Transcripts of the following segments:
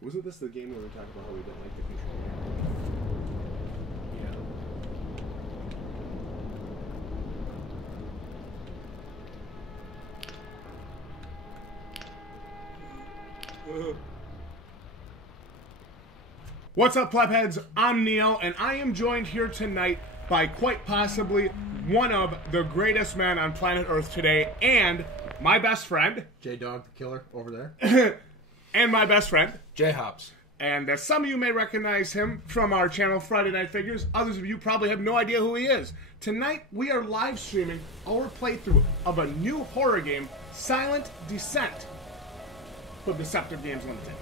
Wasn't this the game where we talked about how we didn't like the controller? Yeah. What's up, plebheads? I'm Neil, and I am joined here tonight by quite possibly one of the greatest men on planet Earth today, and my best friend, Jdog the Killer over there, and my best friend, J-Hops. And some of you may recognize him from our channel, Friday Night Figures. Others of you probably have no idea who he is. Tonight, we are live streaming our playthrough of a new horror game, Silent Descent, from Deceptive Games Limited.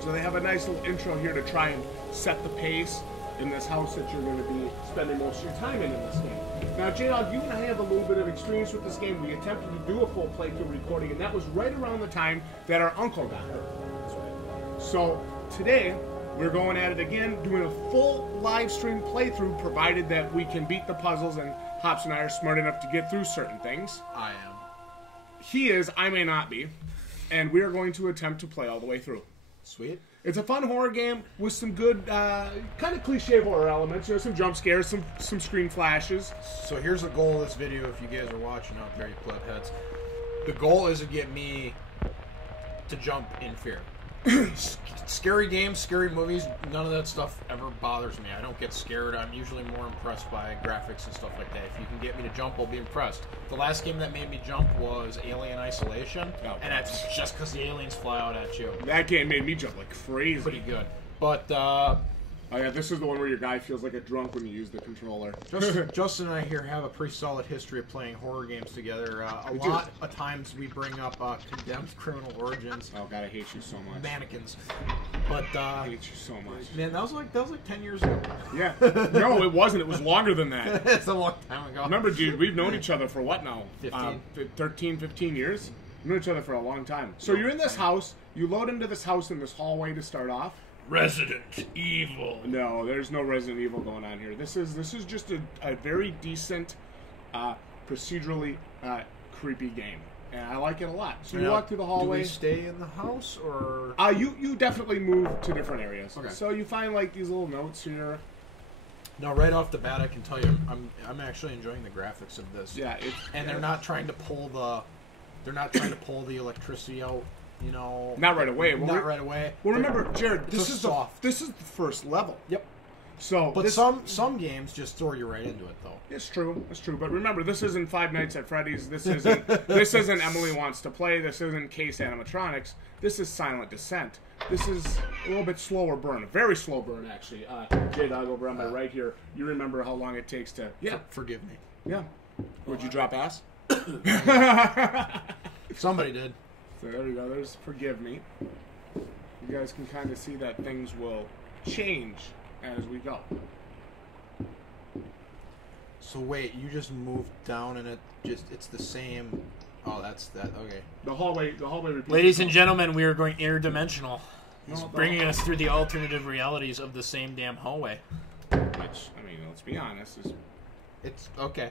So they have a nice little intro here to try and set the pace in this house that you're going to be spending most of your time in this game. Now, Jdog, you and I have a little bit of experience with this game. We attempted to do a full playthrough recording, and that was right around the time that our uncle got hurt. That's right. So today, we're going at it again, doing a full live stream playthrough, provided that we can beat the puzzles and Hops and I are smart enough to get through certain things. I am. He is, I may not be. And we are going to attempt to play all the way through. Sweet. It's a fun horror game with some good, kind of cliche horror elements. You know, some jump scares, some screen flashes. So here's the goal of this video, if you guys are watching out there, you plebheads. The goal is to get me to jump in fear. Scary games, scary movies, none of that stuff ever bothers me. I don't get scared. I'm usually more impressed by graphics and stuff like that. If you can get me to jump, I'll be impressed. The last game that made me jump was Alien Isolation, and that's just because the aliens fly out at you. That game made me jump like crazy. Pretty good. But, oh yeah, this is the one where your guy feels like a drunk when you use the controller. Justin and I here have a pretty solid history of playing horror games together. A lot of times we bring up Condemned Criminal Origins. Oh god, I hate you so much. Mannequins. But I hate you so much. Man, that was like 10 years ago. Yeah. No, it wasn't. It was longer than that. It's a long time ago. Remember, dude, we've known each other for what now? 13, 15 years? We've known each other for a long time. So you're in this house. You load into this house in this hallway to start off. Resident Evil. No, there's no Resident Evil going on here. This is just a very decent, procedurally creepy game, and I like it a lot. So you walk through the hallway. Do we stay in the house or? You definitely move to different areas. Okay. So you find like these little notes here. No, right off the bat, I can tell you, I'm actually enjoying the graphics of this. Yeah, they're not trying to pull the electricity out. You know, not right away. Not right away. Well, remember, Jared, this is soft. This is the first level. Yep. So, but some games just throw you right into it, though. It's true. It's true. But remember, this isn't Five Nights at Freddy's. This isn't Emily Wants to Play. This isn't Case Animatronics. This is Silent Descent. This is a little bit slower burn. A very slow burn, actually. Jdog over on my right here. You remember how long it takes to... Yeah. Forgive me. Yeah. Would you drop ass? Somebody did. So there we go. There's Forgive Me. You guys can kind of see that things will change as we go. So wait, you just moved down and it's the same. Oh, that's that. Okay. The hallway repeats. Ladies and gentlemen, we are going interdimensional. He's bringing us through the alternative realities of the same damn hallway. Which, I mean, let's be honest, it's okay.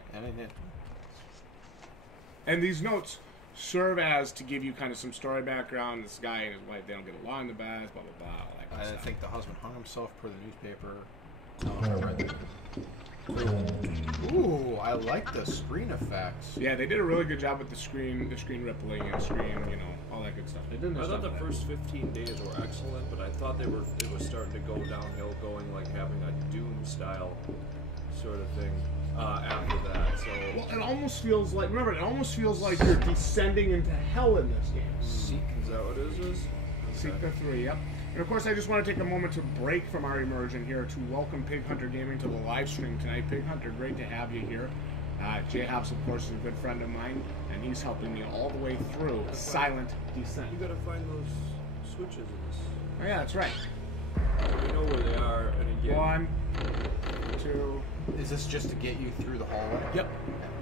And these notes serve as to give you kind of some story background. This guy and his wife, they don't get along the best, blah, blah, blah, all that kind of stuff. I think the husband hung himself per the newspaper. Ooh, I like the screen effects. Yeah, they did a really good job with the screen rippling and screen, you know, all that good stuff. They didn't. I thought the first 15 days were excellent, but I thought it was starting to go downhill, going like having a Doom style sort of thing. After that, so... Well, it almost feels like... Remember, it almost feels like you're descending into hell in this game. Seek, is that what it is? Seek the 3, yep. And of course, I just want to take a moment to break from our immersion here to welcome Pig Hunter Gaming to the live stream tonight. Pig Hunter, great to have you here. J-Hops, of course, is a good friend of mine, and he's helping me all the way through Silent Descent. You gotta find those switches in this. Oh yeah, that's right. We know where they are, and again... 1, 2... Is this just to get you through the hallway? Yep.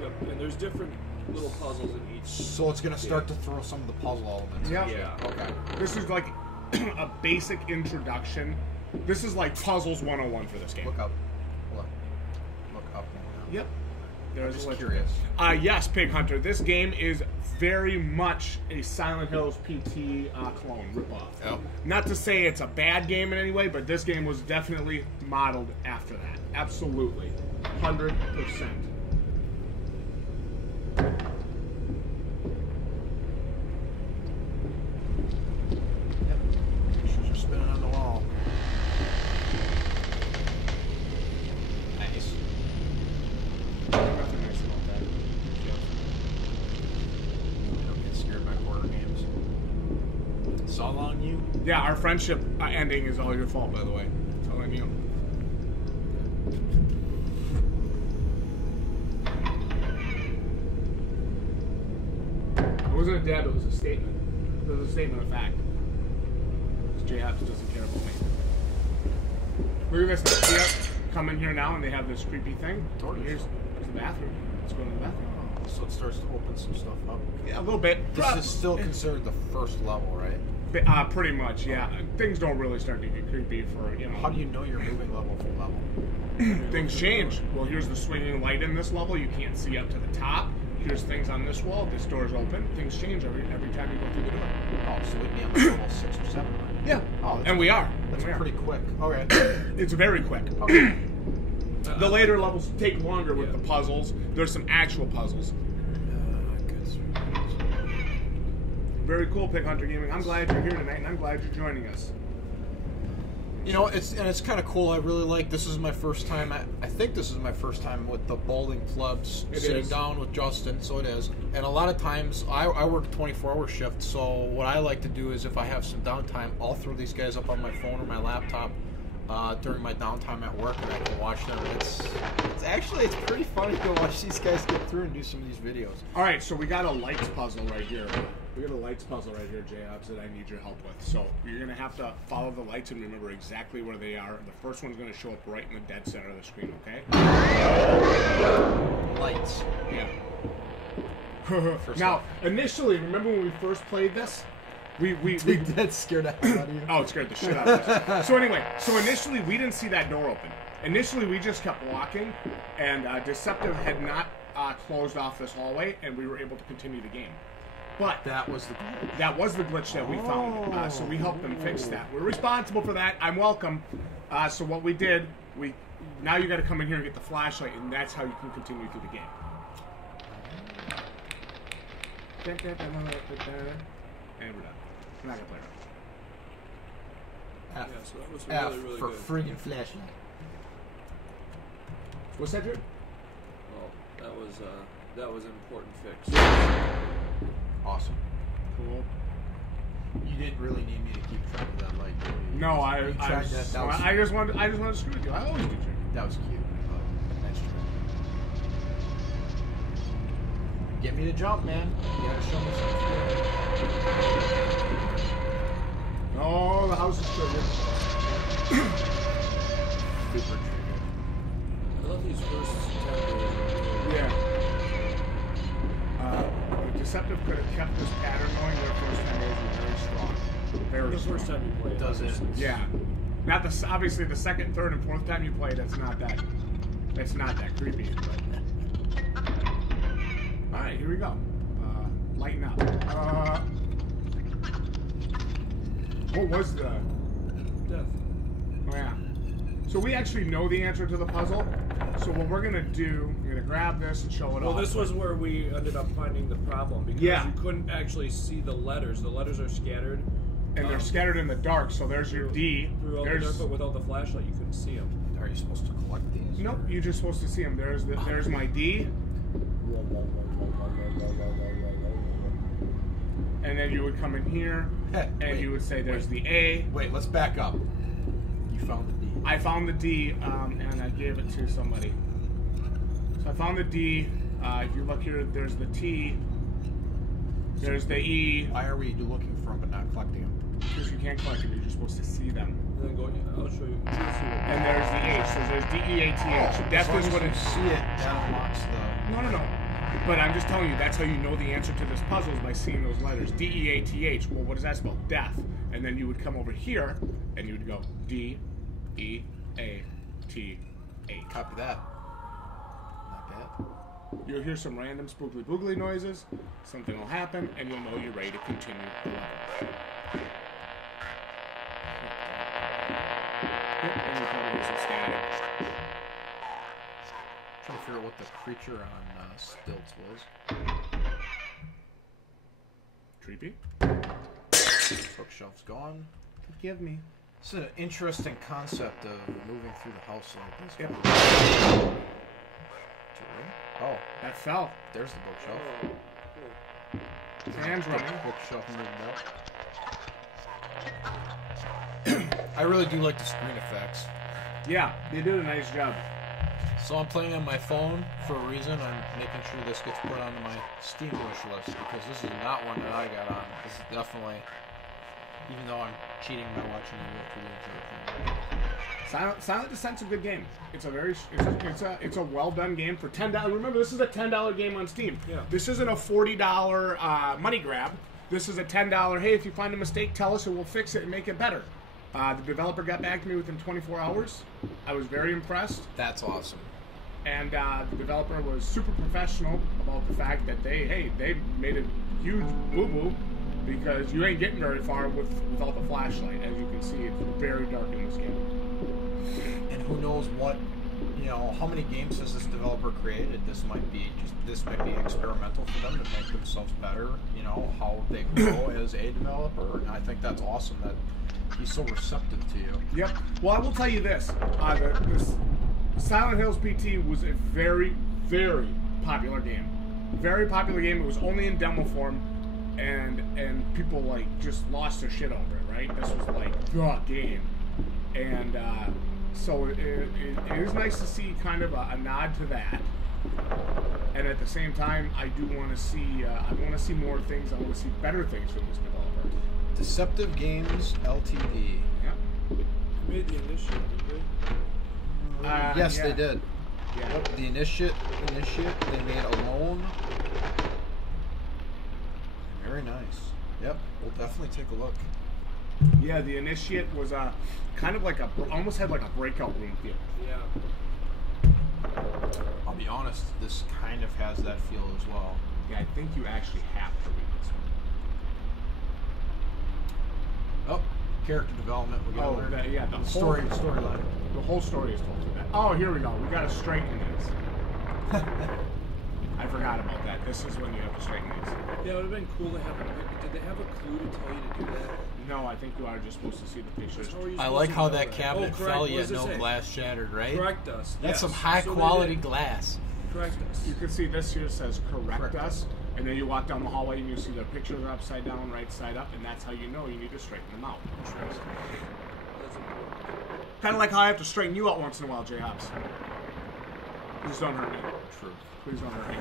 Yep, and there's different little puzzles in each. So it's going to start to throw some of the puzzle elements. Yep. Yeah. Okay. This is like a basic introduction. This is like Puzzles 101 for this game. Look up. Look up. Yep. There's I'm a just legend. curious. Yes, Pig Hunter. This game is very much a Silent Hills PT clone ripoff. Oh. Not to say it's a bad game in any way, but this game was definitely modeled after that. Absolutely. 100%. Pictures are spinning on the wall. Nice. Nothing nice about that. Don't get scared by horror games. It's all on you. Yeah, our friendship ending is all your fault, by the way. It's all on you. It wasn't a dab, it was a statement. It was a statement of fact. J-Hops doesn't care about me. Look at this. See us come in here now and they have this creepy thing. Here's the bathroom. Let's go to the bathroom. So it starts to open some stuff up. Yeah, a little bit. This is still considered the first level, right? Pretty much, yeah. Things don't really start to get creepy for, you know. How do you know you're moving level for level? Things change. Well, here's the swinging light in this level. You can't see up to the top. Here's things on this wall. This door's open. Things change every time you go through the door. Oh, so we'd be on like level 6 or 7, right? Yeah. Oh, And we are. That's We are. pretty quick. Okay. It's very quick. Okay. The later levels take longer with the puzzles. There's some actual puzzles. Very cool, Pig Hunter Gaming. I'm glad you're here tonight, and I'm glad you're joining us. You know, it's kind of cool. I really like. This is my first time. I think this is my first time with the bowling clubs sitting down with Justin. So it is. And a lot of times I work 24-hour shift. So what I like to do is if I have some downtime, I'll throw these guys up on my phone or my laptop during my downtime at work, and I can watch them. It's pretty funny to watch these guys get through and do some of these videos. All right, so we got a lights puzzle right here. We got a lights puzzle right here, J-Hops, that I need your help with. So you're going to have to follow the lights and remember exactly where they are. The first one's going to show up right in the dead center of the screen, okay? Lights. Yeah. Now, initially, remember when we first played this? We That scared the hell out of you. Oh, it scared the shit out of us. So anyway, initially we didn't see that door open. Initially we just kept walking, and Deceptive had not closed off this hallway, and we were able to continue the game. But That was the glitch. that was the glitch that we found, so we helped them fix that. We're responsible for that. I'm welcome. So what we did, now you got to come in here and get the flashlight, and that's how you can continue through the game. And we're done. We're not gonna play around. F, Yeah, so that was F really, really for good. friggin' flashlight. What's that, Drew? Well, that was an important fix. Awesome. Cool. You didn't really need me to keep track of that light, did you? No, I just wanted to screw with you. I always do, Drew. That was cute. Nice try. Get me to jump, man. You gotta show me something. Oh, the house is triggered. Super triggered. I love these first 10 days. Yeah. The Deceptive could have kept this pattern going. Their first 10 days were very strong. Very The strong. first time you play it. Does it? Yeah. Not the obviously the second, third, and fourth time you play it, it's not that creepy. But all right, here we go. Lighten up. What was the? Death. Oh yeah. So we actually know the answer to the puzzle. So what we're gonna do, we're gonna grab this and show it off. Well, this was where we ended up finding the problem because Yeah. you couldn't actually see the letters. The letters are scattered. and they're scattered in the dark. So there's your D. Through all the There's dark, but without the flashlight, you couldn't see them. Are you supposed to collect these? nope. You're just supposed to see them. There's my D, and then you would come in here, and Wait, you would say there's the A. Wait, let's back up. You found the D. I found the D, and I gave it to somebody. So I found the D. If you look here, there's the T. There's the E. Why are we looking for them but not collecting them? Because you can't collect them, you're just supposed to see them. And then go, I'll show you. And there's the H. So there's D-E-A-T-H. Death As long is as what you it. see it, that unlocks the... No. But I'm just telling you, that's how you know the answer to this puzzle is by seeing those letters. D-E-A-T-H. Well, what does that spell? Death. And then you would come over here, and you would go D-E-A-T-H. Copy that. Not bad. You'll hear some random spookly boogly noises, something will happen, and you'll know you're ready to continue the level. Yep, and you probably hear some static. Trying to figure out what the creature on stilts was. Creepy. Bookshelf's gone. Forgive me. It's an interesting concept of moving through the house like this. Yep. Oh, That fell. there's the bookshelf. Fans running. Bookshelf moving up. I really do like the screen effects. Yeah, they did a nice job. So I'm playing on my phone for a reason. I'm making sure this gets put onto my Steam wish list because this is not one that I got on. This is definitely, even though I'm cheating by watching you go through the entire thing. Silent Descent's a good game. It's a well done game for $10. Remember, this is a $10 game on Steam. Yeah. This isn't a $40 money grab. This is a $10. Hey, if you find a mistake, tell us and we'll fix it and make it better. The developer got back to me within 24 hours. I was very impressed. That's awesome. And the developer was super professional about the fact that they made a huge boo-boo because you ain't getting very far without the flashlight. As you can see, it's very dark in this game. And who knows what, how many games has this developer created? This might be experimental for them to make themselves better. How they grow as a developer. And I think that's awesome that he's so receptive to you. Yep. Well, I will tell you this: this Silent Hills PT was a very, very popular game. Very popular game. It was only in demo form, and people just lost their shit over it. Right? This was the game, and so it is nice to see kind of a nod to that. And at the same time, I do want to see more things. I want to see better things from this developer. Deceptive Games Ltd. Yeah. Made the initiative, did they? Yes, yeah. they did. Yeah. Yep, the Initiate they made Alone. Very nice. Yep, we'll definitely take a look. Yeah, the Initiate was kind of almost had like a breakout room feel. Yeah. I'll be honest, this kind of has that feel as well. Yeah, I think you actually have to read this one. Oh, character development. We got the storyline. The whole story is told through that. Oh, here we go. We got to straighten this. I forgot about that. This is when you have to straighten these. Yeah, it would have been cool to have did they have a clue to tell you to do that? No, I think you are just supposed to see the pictures. How are you I supposed like to how know that cabinet correct. fell What yet does it no say? glass shattered, right? Correct us. That's Yes. some high So they quality did. glass. Correct us. You can see this here says correct Correct us, and then you walk down the hallway and you see the pictures are upside down, right side up, and that's how you know you need to straighten them out. That's important. Kind of like how I have to straighten you out once in a while, J-Hops. Please don't hurt me. True. Please don't hurt me.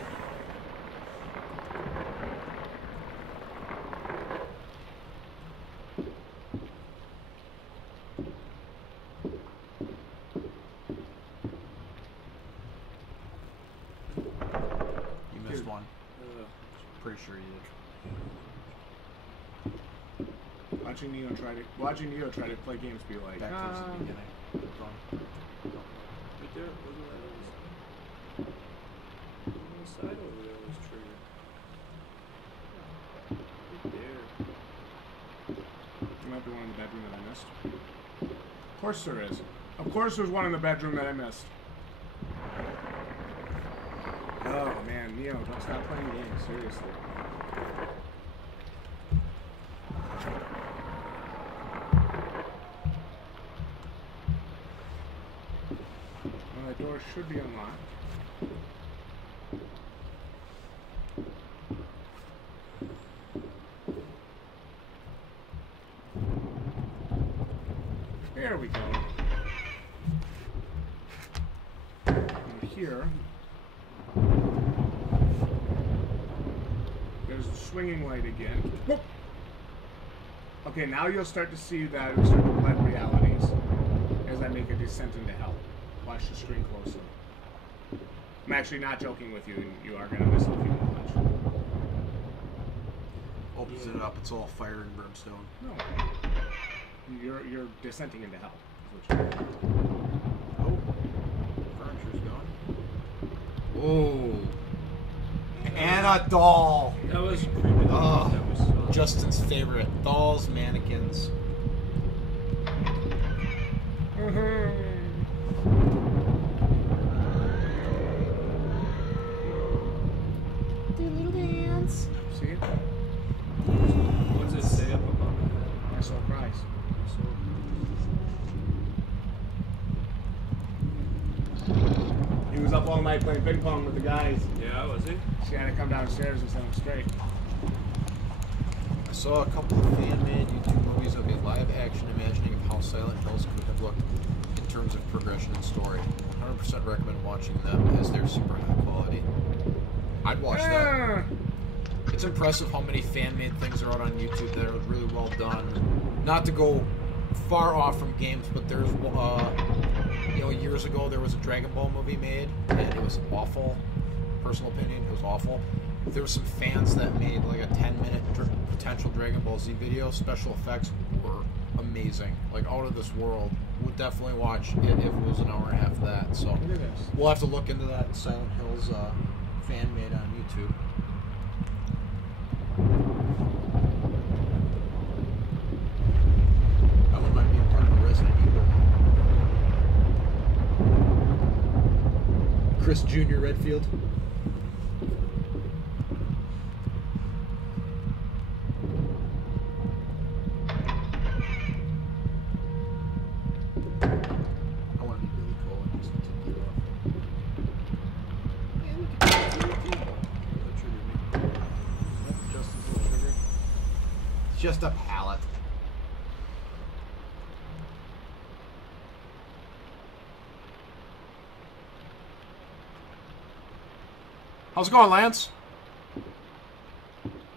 You missed one. Pretty sure you did. Watching Neo try to play games be like, Back towards the beginning. Wrong. Right there, wasn't that on the side over there was trigger. Right there. there might be one in the bedroom that I missed. Of course there is. Of course there's one in the bedroom that I missed. Oh man, Neo, don't stop playing games, seriously. Well, that door should be unlocked. There we go. And here, there's the swinging light again. Whoop! Okay, now you'll start to see that we start to blend realities as I make a descent into hell. Watch the screen closely. I'm actually not joking with you, and you are going to miss it if you don't watch. Opens it up, it's all fire and brimstone. No. You're descending into hell. Is what you're doing. Oh, furniture's gone. Oh, And a doll. That was creepy. Oh. That was so... Justin's favorite. Dolls, mannequins. See it? What's it say up above it? I saw Christ. He was up all night playing ping pong with the guys. Yeah, was he? She had to come downstairs and set him straight. I saw a couple of fan-made YouTube movies of a live-action imagining of how Silent Hills could have looked in terms of progression and story. 100% recommend watching them as they're super high quality. I'd watch that. It's impressive how many fan-made things are out on YouTube that are really well done. Not to go far off from games, but there's, years ago there was a Dragon Ball movie made, and it was awful. Personal opinion, it was awful. There were some fans that made like a 10-minute potential Dragon Ball Z video. Special effects were amazing, like out of this world. Would definitely watch it if it was an hour and a half of that. So Look at this. we'll have to look into that Silent Hills fan made on YouTube. That one might be a part of the Resident Evil. Chris Jr. Redfield. I want to be really cool and just take it off. Yeah, we can do it. That triggered me. Justin's little trigger. It's just a pallet. How's it going, Lance?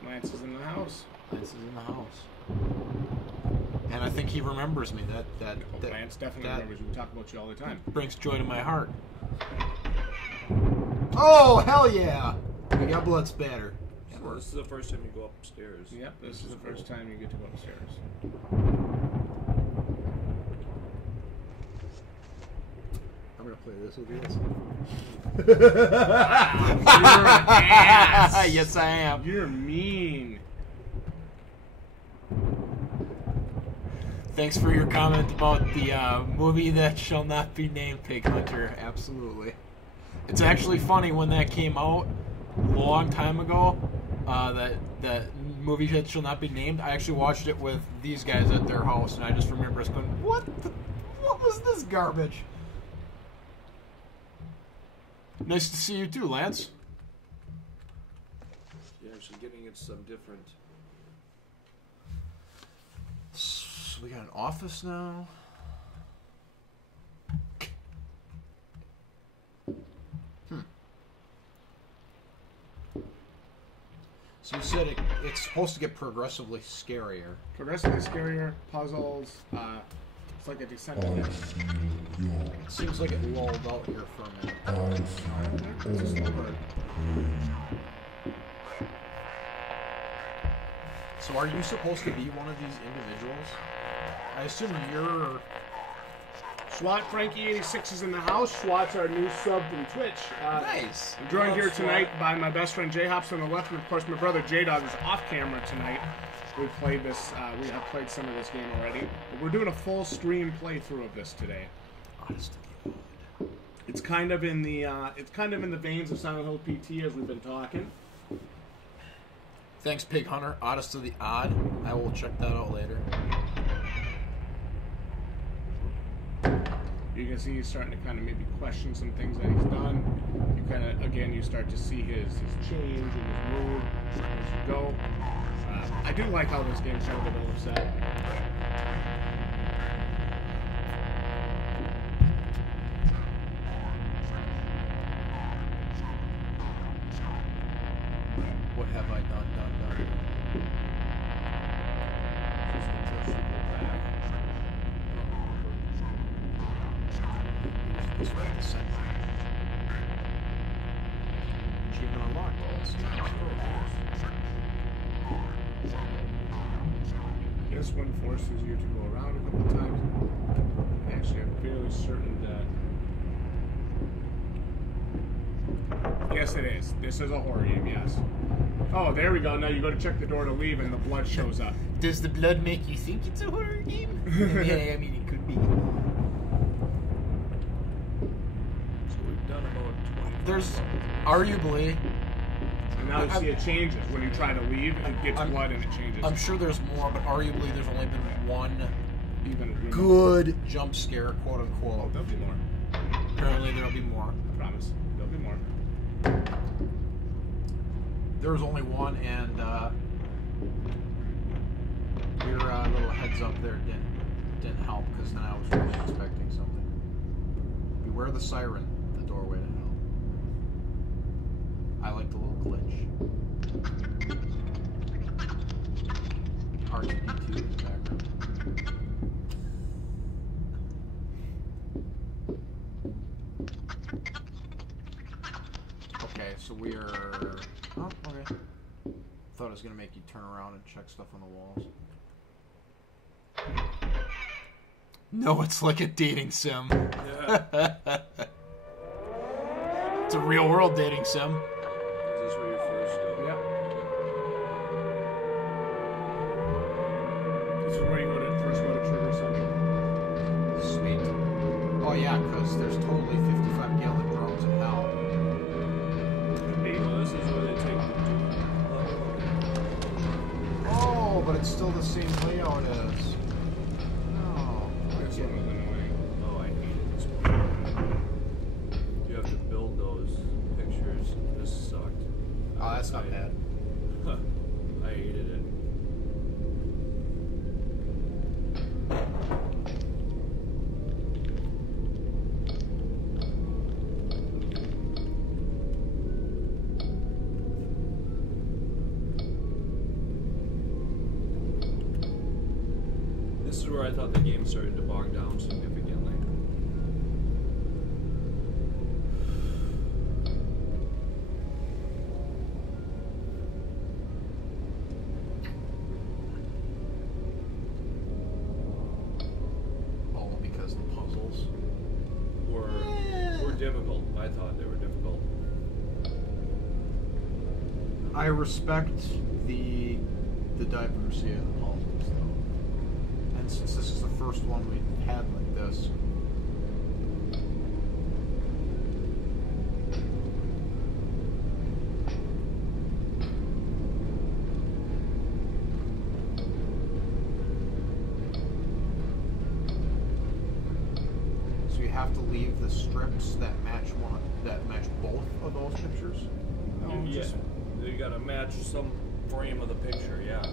Lance is in the house. Lance is in the house. And I think he remembers me. That Lance definitely remembers. We talk about you all the time. Brings joy to my heart. Oh, hell yeah! We got blood spatter. So this is the first time you go upstairs. Yep, this is the first time you get to go upstairs. I'm gonna play this with you. You're an ass. Yes, I am. You're mean. Thanks for your comment about the movie that shall not be named, Pig Hunter. Absolutely. It's actually funny when that came out a long time ago. That movie that shall not be named. I actually watched it with these guys at their house, and I just remember us going, "What was this garbage?" Nice to see you too, Lance. Yeah, actually getting into some different... So we got an office now. So you said it's supposed to get progressively scarier. Progressively scarier, puzzles, it's like a descent. It seems like it lulled out here for a minute. It's a slow burn. So are you supposed to be one of these individuals? I assume you're... SWAT Frankie86 is in the house. SWAT's our new sub from Twitch. Nice. I'm joined here SWAT. tonight by my best friend J Hops on the left, and of course my brother Jdog is off camera tonight. We played this. We have played some of this game already. But we're doing a full stream playthrough of this today. Honest to God. It's kind of in the veins of Silent Hill PT as we've been talking. Thanks, Pig Hunter. Oddest of the odd. I will check that out later. You can see he's starting to kind of maybe question some things that he's done. You kind of, again, you start to see his change and his mood as you go. I do like how this game kind of develops that. What have I done? This way to set. Achievement unlocked. This one forces you to go around a couple of times. Actually, I'm fairly certain that Yes, it is. This is a horror game, yes. Oh, there we go. Now you go to check the door to leave and the blood shows up. Does the blood make you think it's a horror game? Yeah, I mean, it could be. So we've done about 20. There's arguably... And now you see it changes. When you try to leave, it gets blood and it changes. I'm sure there's more, but arguably there's only been one Even good jump scare, quote unquote. There'll be more. Apparently there'll be more. I promise. There'll be more. There was only one, and your little heads up there didn't help, because then I was really expecting something. Beware the siren, the doorway to hell. I like the little glitch. R2D2 in the background. Okay, so we are... Oh, okay. Thought it was going to make you turn around and check stuff on the walls. No, it's like a dating sim. Yeah. It's a real-world dating sim. Is this where you first go? Yep. This is where you first go to Trigger Central. Sweet. Oh yeah, because there's totally 55-gallon drums in hell. Well, this is where they take the Oh, but it's still the same layout as... No. This one was annoying. Oh, I hated this one. You have to build those pictures. This sucked. Oh, that's not bad. I hated it. This is where I thought the game started to bog down significantly. Oh, because the puzzles. Were difficult. I thought they were difficult. I respect the diversity of the puzzles, though. And since this is the first one we've had like this, so you have to leave the strips that match both of those pictures. Yeah, you gotta match some frame of the picture, yeah.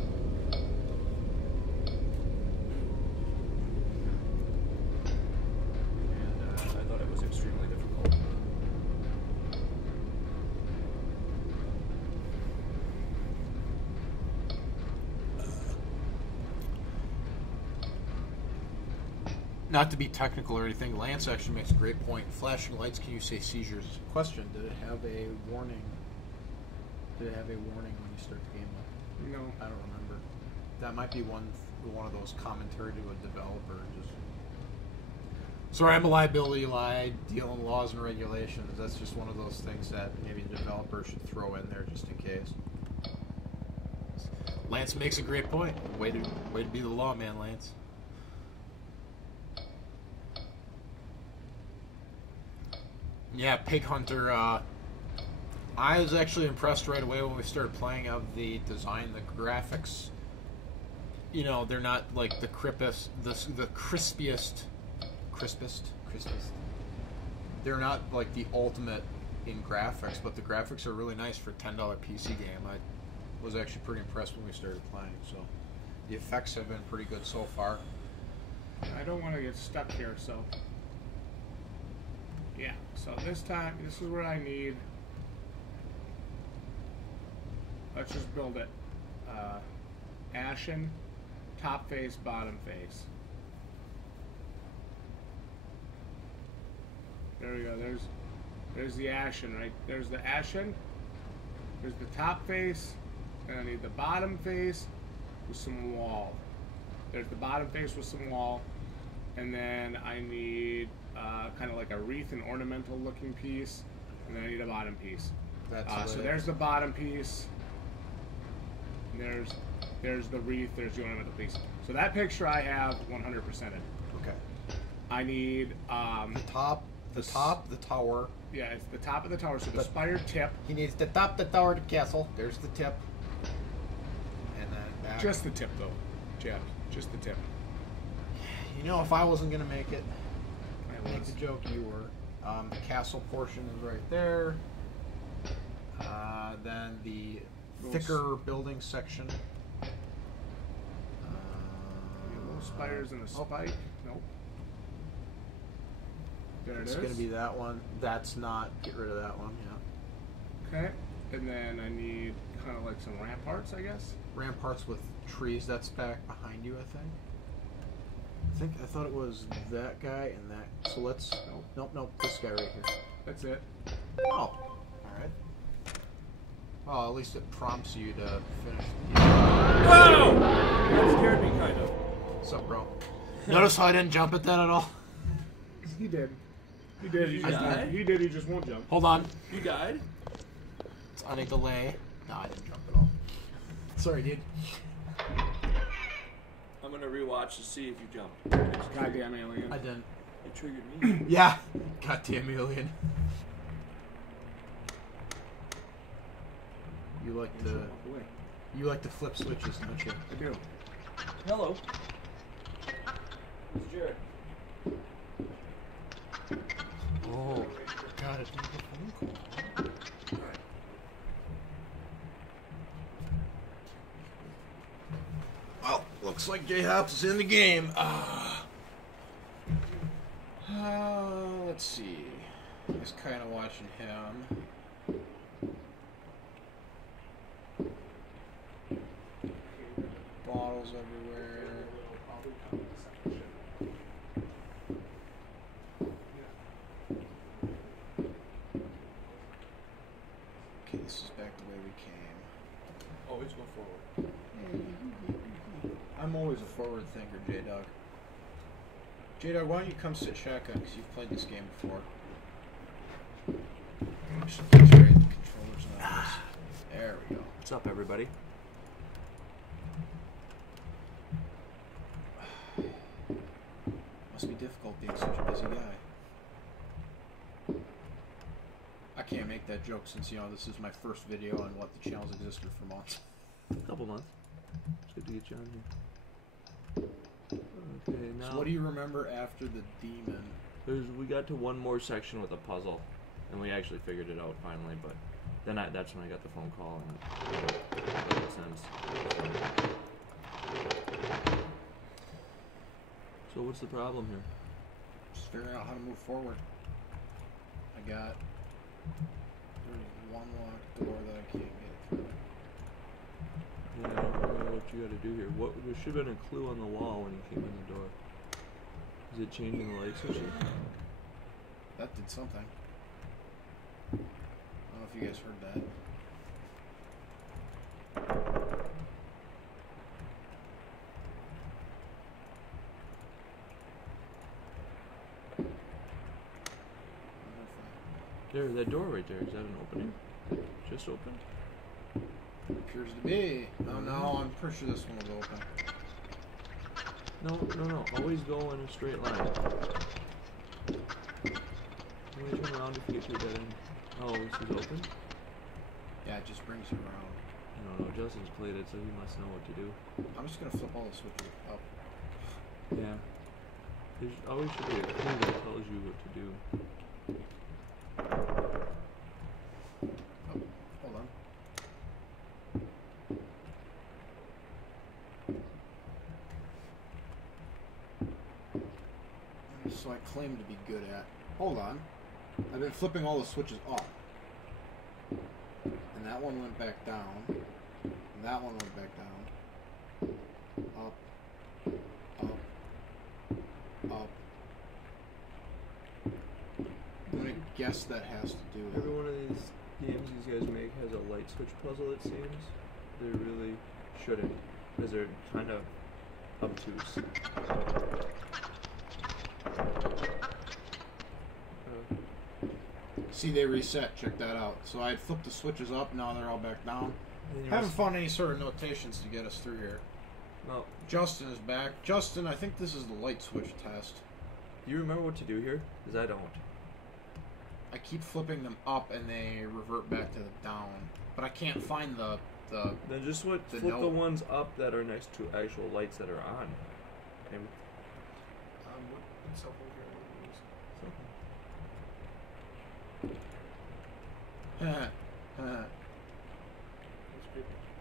And I thought it was extremely difficult. Not to be technical or anything, Lance actually makes a great point. Flashing lights, can you say seizures? Question, did it have a warning? Did it have a warning when you start the game up? No. I don't remember. That might be one of those commentary to a developer. Just sorry, I'm a liability lie, dealing laws and regulations. That's just one of those things that maybe the developer should throw in there just in case. Lance makes a great point. Way to be the lawman, Lance. Yeah, Pig Hunter. I was actually impressed right away when we started playing of the design, the graphics. You know, they're not like the crispest. They're not like the ultimate in graphics, but the graphics are really nice for a $10 PC game. I was actually pretty impressed when we started playing. So the effects have been pretty good so far. I don't want to get stuck here, so... Yeah, so this time, this is what I need. Let's just build it. Ashen, top face, bottom face. There we go, there's the ashen, right? There's the ashen, there's the top face, and I need the bottom face with some wall. There's the bottom face with some wall, and then I need kind of like a wreath and ornamental looking piece, and then I need a bottom piece. That's so there's the bottom piece. And there's the wreath. There's the ornamental piece. So that picture I have 100%ed. Okay. I need the top, the tower. Yeah, it's the top of the tower. So the spire tip. He needs the top, the tower, the castle. There's the tip. And then back. Just the tip, though, Jeff. Just the tip. You know, if I wasn't gonna make it, I make the joke, you were. The castle portion is right there. Then the thicker building section. Little spires and a spike. Nope. There It's going to be that one. That's not. Get rid of that one, yeah. Okay. And then I need kind of like some ramparts, I guess. Ramparts with trees. That's back behind you, I think. I thought it was that guy and that. So let's. Nope. This guy right here. That's it. Oh. All right. Well, at least it prompts you to finish. Whoa! That scared me, kind of. What's up, bro? Notice how I didn't jump at that at all? He did. He did. You died? He did. He just won't jump. Hold on. You died? It's on a delay. No, I didn't jump at all. Sorry, dude. I'm gonna rewatch to see if you jumped. Goddamn alien. I didn't. It triggered me. Yeah. Goddamn alien. You like to flip switches, don't you? I do. Hello. It's Jared. Oh, God, it's a phone call. Well, looks like J-Hops is in the game. Let's see. Just kind of watching him. Bottles everywhere. Okay, this is back the way we came. Always go forward. I'm always a forward thinker, J-Dog. J-Dog, why don't you come sit shotgun, because you've played this game before. Should place right in the controllers and all this. There we go. What's up, everybody? Must be difficult being such a busy guy. I can't make that joke since, you know, this is my first video on what the channel's existed for months. Couple months. It's good to get you on here. Okay, now So what do you remember after the demon? we got to one more section with a puzzle, and we actually figured it out finally. But then that's when I got the phone call and it made sense. So what's the problem here? Just figuring out how to move forward. I got... There's one locked door that I can't get through. Yeah, I don't know what you got to do here. There should have been a clue on the wall when you came in the door. Is it changing the light switches? That did something. I don't know if you guys heard that. There, that door right there. Is that an opening? Just open? Appears to be. Oh no, I'm pretty sure this one was open. No. Always go in a straight line. Only turn around if you get to a dead end. Oh, this is open? Yeah, it just brings you around. I don't know. Justin's played it, so he must know what to do. I'm just gonna flip all the switches up. Yeah. There always should be a clue that tells you what to do. Oh, hold on. So I claim to be good at. Hold on. I've been flipping all the switches up. And that one went back down. And that one went back down. Up. Up. Up. I'm gonna guess that has to do with Every one of these games these guys make has a light switch puzzle, it seems. They really shouldn't, because they're kind of obtuse. See, they reset. Check that out. So I had flipped the switches up. Now they're all back down. And you Haven't found any sort of notations to get us through here. Well, Justin is back. Justin, I think this is the light switch test. do you remember what to do here? Because I don't. I keep flipping them up and they revert back to the down. But I can't find the Then just flip the note. ones up that are next to actual lights that are on. And What's up over here?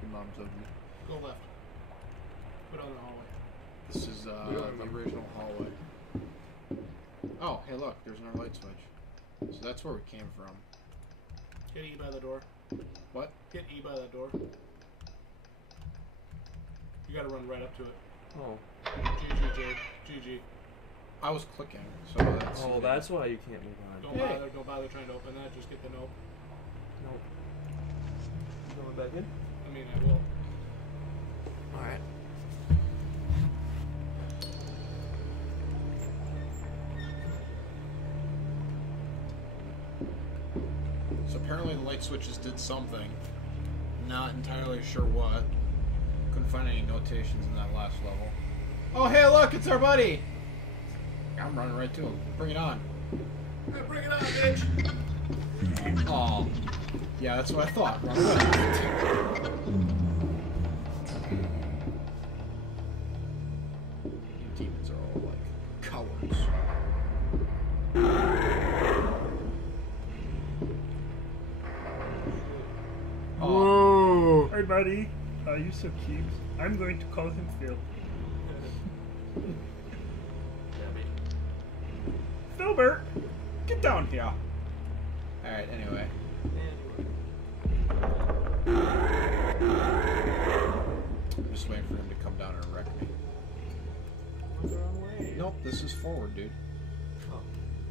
Your mom told you. Go left. Put on the hallway. This is the original hallway. Oh, hey look, there's another light switch. So that's where we came from. Hit E by the door. What? Hit E by that door. You gotta run right up to it. oh, GG, Jade. GG. I was clicking, so that's... oh, that's why you can't move on. Don't bother trying to open that. Just get the note. Nope. Going back in. I mean, I will. Alright. So apparently the light switches did something. Not entirely sure what. Couldn't find any notations in that last level. Oh, hey, look, it's our buddy! I'm running right to him. Bring it on. Hey, bring it on, bitch! Oh. Yeah, that's what I thought. Run away. You demons are all like cowards. Whoa! Hi, buddy. You're so cute. I'm going to call him Phil. Filbert, get down here. Alright, anyway. I'm just waiting for him to come down and wreck me. Nope, this is forward, dude.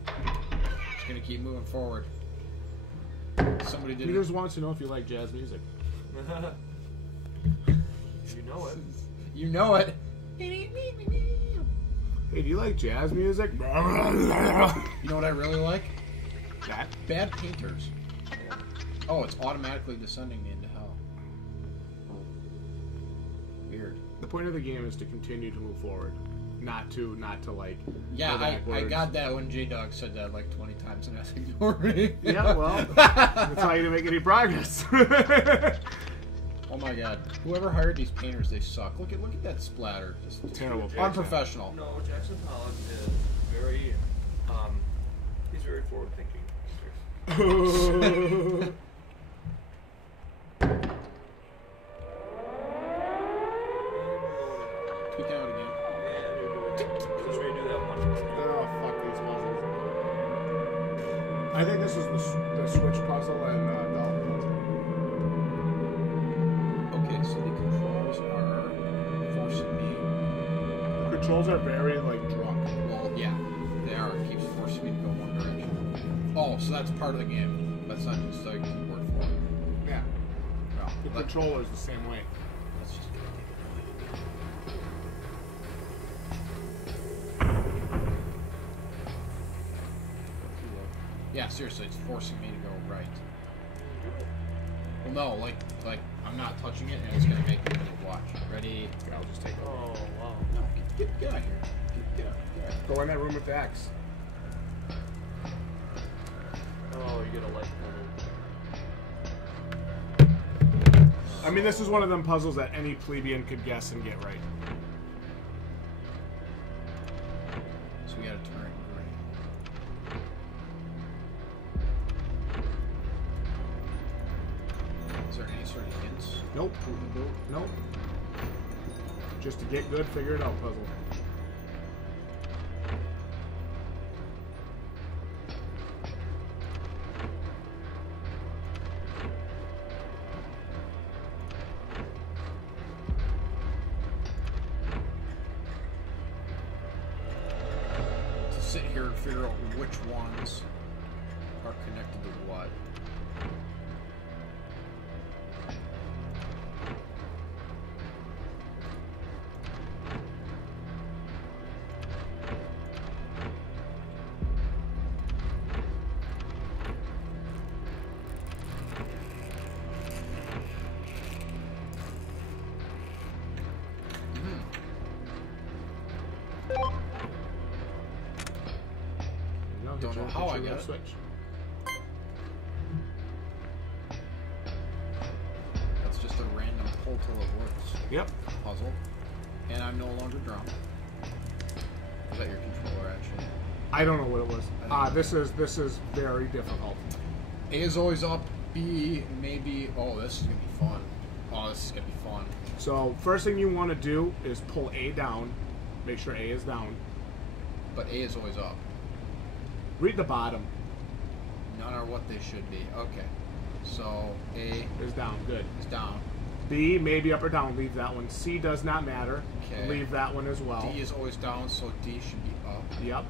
Just gonna keep moving forward. Somebody did He it. just wants to know if you like jazz music. You know it. You know it. Hey, do you like jazz music? You know what I really like? That? Bad painters. Oh, it's automatically descending me into hell. Weird. The point of the game is to continue to move forward, not to like. Yeah, go I backwards. got that when Jdog said that like 20 times and I ignored it. Yeah, well, that's how you don't make any progress. Oh my god. Whoever hired these painters, they suck. Look at that splatter. Just Terrible. unprofessional. No, Jackson Pollock is very, he's very forward thinking. Peek out again. Just redo that one. Oh, fuck these puzzles. I think this is the switch puzzle and Dolphin puzzle. Okay, so the controls are forcing me. The controls are very, like, drunk. Well, yeah, they are. It keeps forcing me to go one direction. Oh, so that's part of the game. That's not just like keyboard for it. Yeah. Well, The controller's the same way. let's just get it. Yeah, seriously, it's forcing me to go right. Well, no, like I'm not touching it, and it's gonna make me watch. Ready? I'll just take it. Oh, wow. No, get out of here. Get out. Go in that room with the X. Oh, you get a light I mean, this is one of them puzzles that any plebeian could guess and get right. So we gotta turn right. Is there any sort of hints? Nope. Nope. Just to get good, figure it out puzzle. To sit here and figure out which ones are connected to what. Don't know how I got it. Switch. That's just a random pull till it works. Yep. Puzzle. And I'm no longer drunk. Is that your controller, actually? I don't know what it was. This is very difficult. A is always up. B, maybe. Oh, this is going to be fun. Oh, this is going to be fun. So, first thing you want to do is pull A down. Make sure A is down. But A is always up. Read the bottom. None are what they should be. Okay. So, A Is down. Good. is down. B, maybe up or down. Leave that one. C does not matter. Okay. Leave that one as well. D is always down, so D should be up. Yep.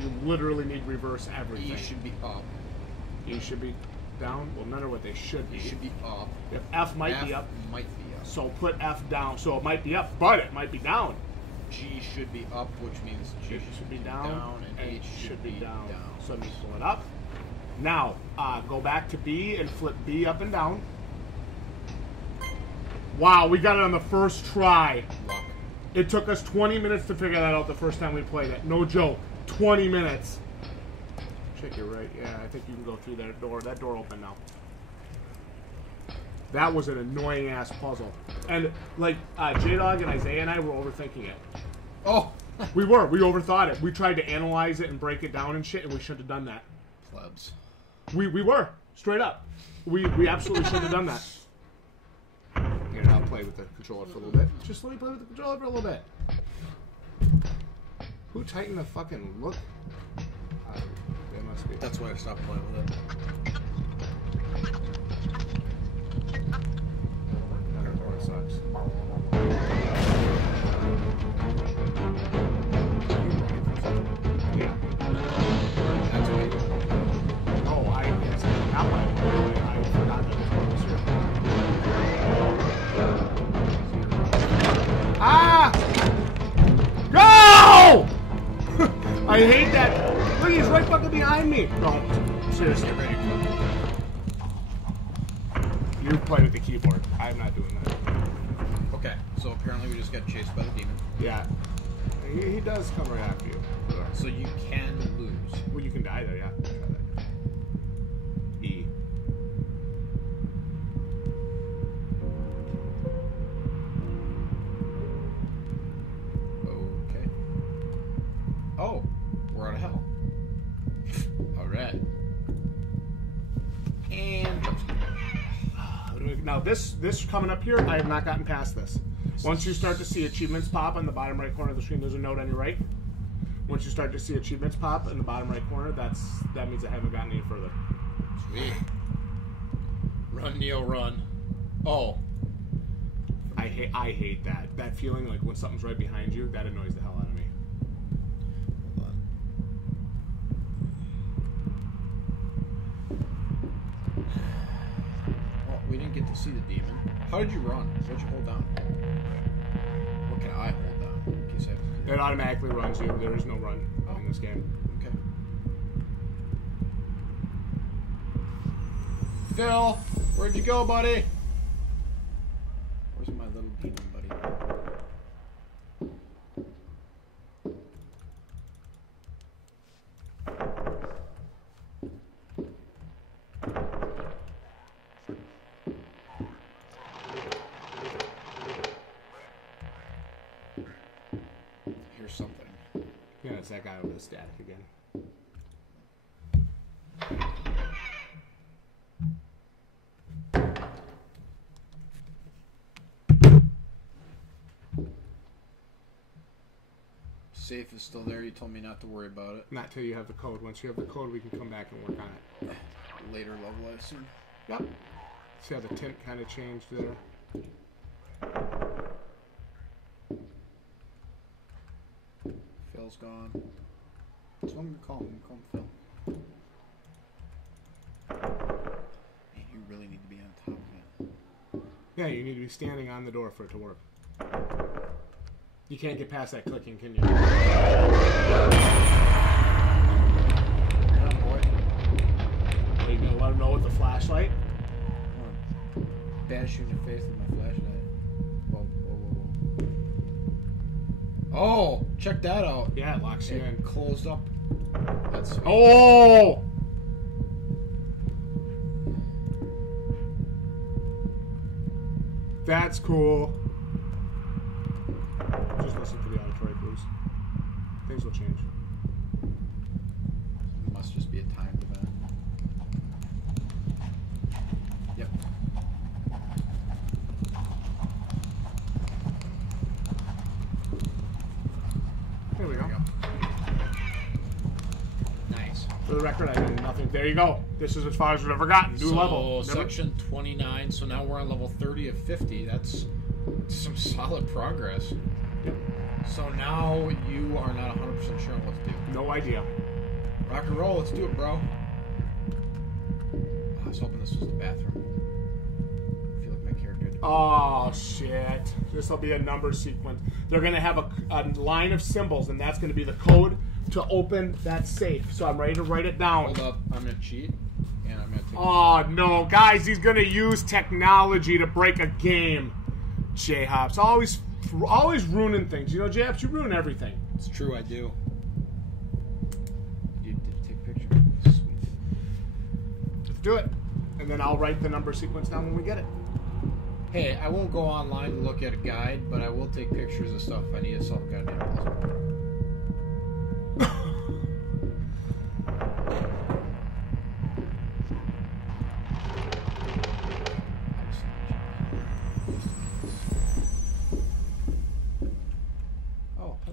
You literally need to reverse everything. E should be up. E should be down. Well, none are what they should be. E should be up. If F might be up. Might be up. So put F down. So it might be up, but it might be down. G should be up, which means G Should be down, and H should be down. So let me pull it up. Now, go back to B and flip B up and down. Wow, we got it on the first try. Luck. It took us 20 minutes to figure that out the first time we played it. No joke. 20 minutes. Check your right. Yeah, I think you can go through that door. That door open now. That was an annoying ass puzzle. And like Jdog and Isaiah and I were overthinking it. Oh! We were. We overthought it. We tried to analyze it and break it down and shit, and we shouldn't have done that. Plebs. We were. Straight up. We absolutely shouldn't have done that. Here, I'll play with the controller for a little bit. Just let me play with the controller for a little bit. Who tightened the fucking look? They must be. That's why I stopped playing with it. That door sucks. Yeah. That's okay. No, it's not what I forgot that the door was here. Ah! Go! I hate that. Look, he's right fucking behind me. Don't. Seriously. Get ready. You play with the keyboard. I'm not doing that. Okay, so apparently we just got chased by the demon. Yeah. He does come right after you. So you can lose. Well, you can die though, yeah. E. Okay. Oh, we're out of hell. Alright. And Now this coming up here, I have not gotten past this. Once you start to see achievements pop on the bottom right corner of the screen, there's a note on your right. Once you start to see achievements pop in the bottom right corner, that means I haven't gotten any further. sweet. Run, Neo, run. Oh. I hate that. That feeling like when something's right behind you, that annoys the hell out of me. Hold on. Well, we didn't get to see the demon. How did you run? What'd you hold down? What can I hold down? In case I have to do It automatically runs you. There is no run in this game. Okay. Phil, where'd you go, buddy? Where's my little demon buddy? Here's something. Yeah, it's that guy over the static again. Safe is still there. You told me not to worry about it. Not till you have the code. Once you have the code, we can come back and work on it. Later level, I assume. Yep. See how the tint kind of changed there? Phil's gone. So I'm gonna call him. Call him Phil. Man, you really need to be on top of it. Yeah, you need to be standing on the door for it to work. You can't get past that clicking, can you? Come on, boy. Are you gonna let him know with the flashlight? Come on. Bash you in the face with my flashlight. Whoa, whoa, whoa, Oh, check that out. Yeah, it locks you in. Closed up. That's sweet. Oh! That's cool. Just listen to the auditory clues. Things will change. It must just be a timed event. Yep. Here we go. Nice. For the record, I did nothing. There you go. This is as far as we've ever gotten. New level. Never- Section 29, so now we're on level 30 of 50. That's some solid progress. Yep. So now you are not 100% sure on what to do. No idea. Rock and roll, let's do it, bro. I was hoping this was the bathroom. I feel like my character had to... Oh, shit. This will be a number sequence. They're going to have a line of symbols, and that's going to be the code to open that safe. So I'm ready to write it down. Hold up, I'm going to cheat, and I'm going to take... Oh, no. Guys, he's going to use technology to break a game. J-Hops. Always ruining things. You know, J-Hops, you ruin everything. It's true, I do. You did take a picture. Sweet. Let's do it. And then I'll write the number sequence down when we get it. Hey, I won't go online to look at a guide, but I will take pictures of stuff if I need to solve a goddamn puzzle.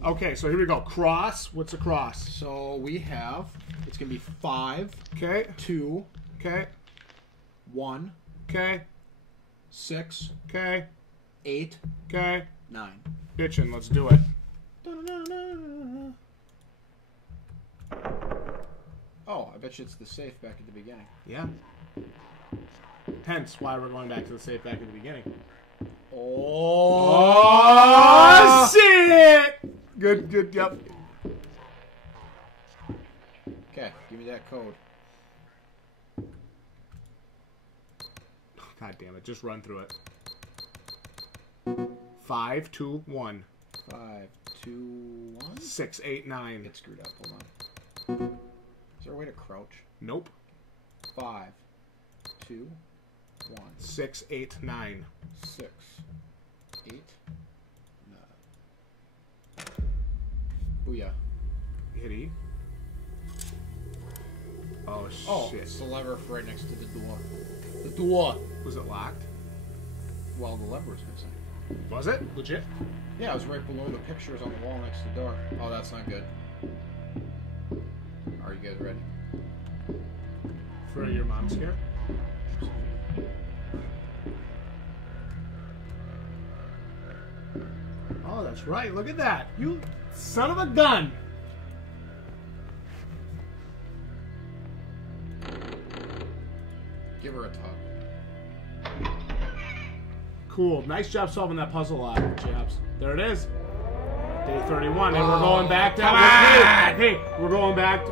Okay, so here we go. Cross. What's a cross? So we have, it's going to be 5, Okay. 2, Okay. 1, Okay. 6, Okay. 8, Okay. 9. Bitchin', let's do it. Oh, I bet you it's the safe back at the beginning. Yeah. Hence why we're going back to the safe back at the beginning. Oh, shit! Good, yep. Okay, give me that code. God damn it, just run through it. 5, 2, 1. 5, 2, 1. 6, 8, 9. Get screwed up. Hold on. Is there a way to crouch? Nope. 5, 2, 1. 6, 8, 9. 6, 8, 9. Booyah. Hit E. Oh, Oh, shit. it's the lever for right next to the door. The door! Was it locked? Well, the lever was missing. Was it? Legit? Yeah, it was right below the pictures on the wall next to the door. Oh, that's not good. Are you guys ready? For your mom's here? Oh, that's right. Look at that. You son of a gun. Give her a tug. Cool. Nice job solving that puzzle, Jabs. There it is. Day 31, and we're going back to hey, we're going back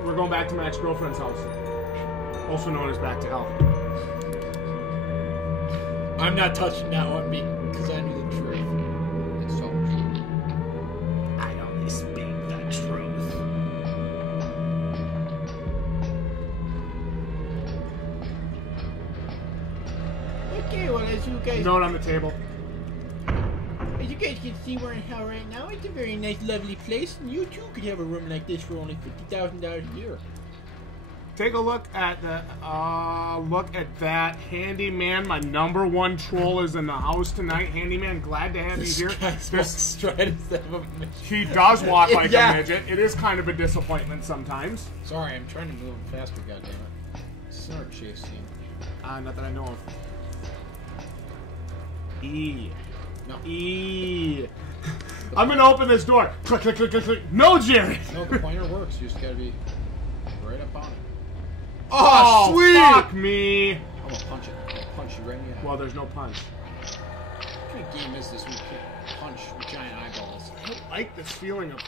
to my ex-girlfriend's house, also known as back to hell. I'm not touching that one because I knew the truth. It's so true. I only speak the truth. Okay, well, as you guys, Note on the table. as you guys can see, we're in hell right now. It's a very nice, lovely place, and you too could have a room like this for only $50,000 a year. Take a look at that handyman. My #1 troll is in the house tonight. Handyman, glad to have you here. He does walk like a midget. It is kind of a disappointment sometimes. Sorry, I'm trying to move faster, goddammit. It's not a chase scene. Not that I know of. E. No. E. I'm gonna open this door. Click, click, click, click, click. No, Jared. No, the pointer works. You just gotta be right up on it. Oh, sweet! Fuck me. I'm gonna punch it. I'm gonna punch you right in the eye. Well, there's no punch. What kind of game is this when you can't punch with giant eyeballs? I don't like this feeling of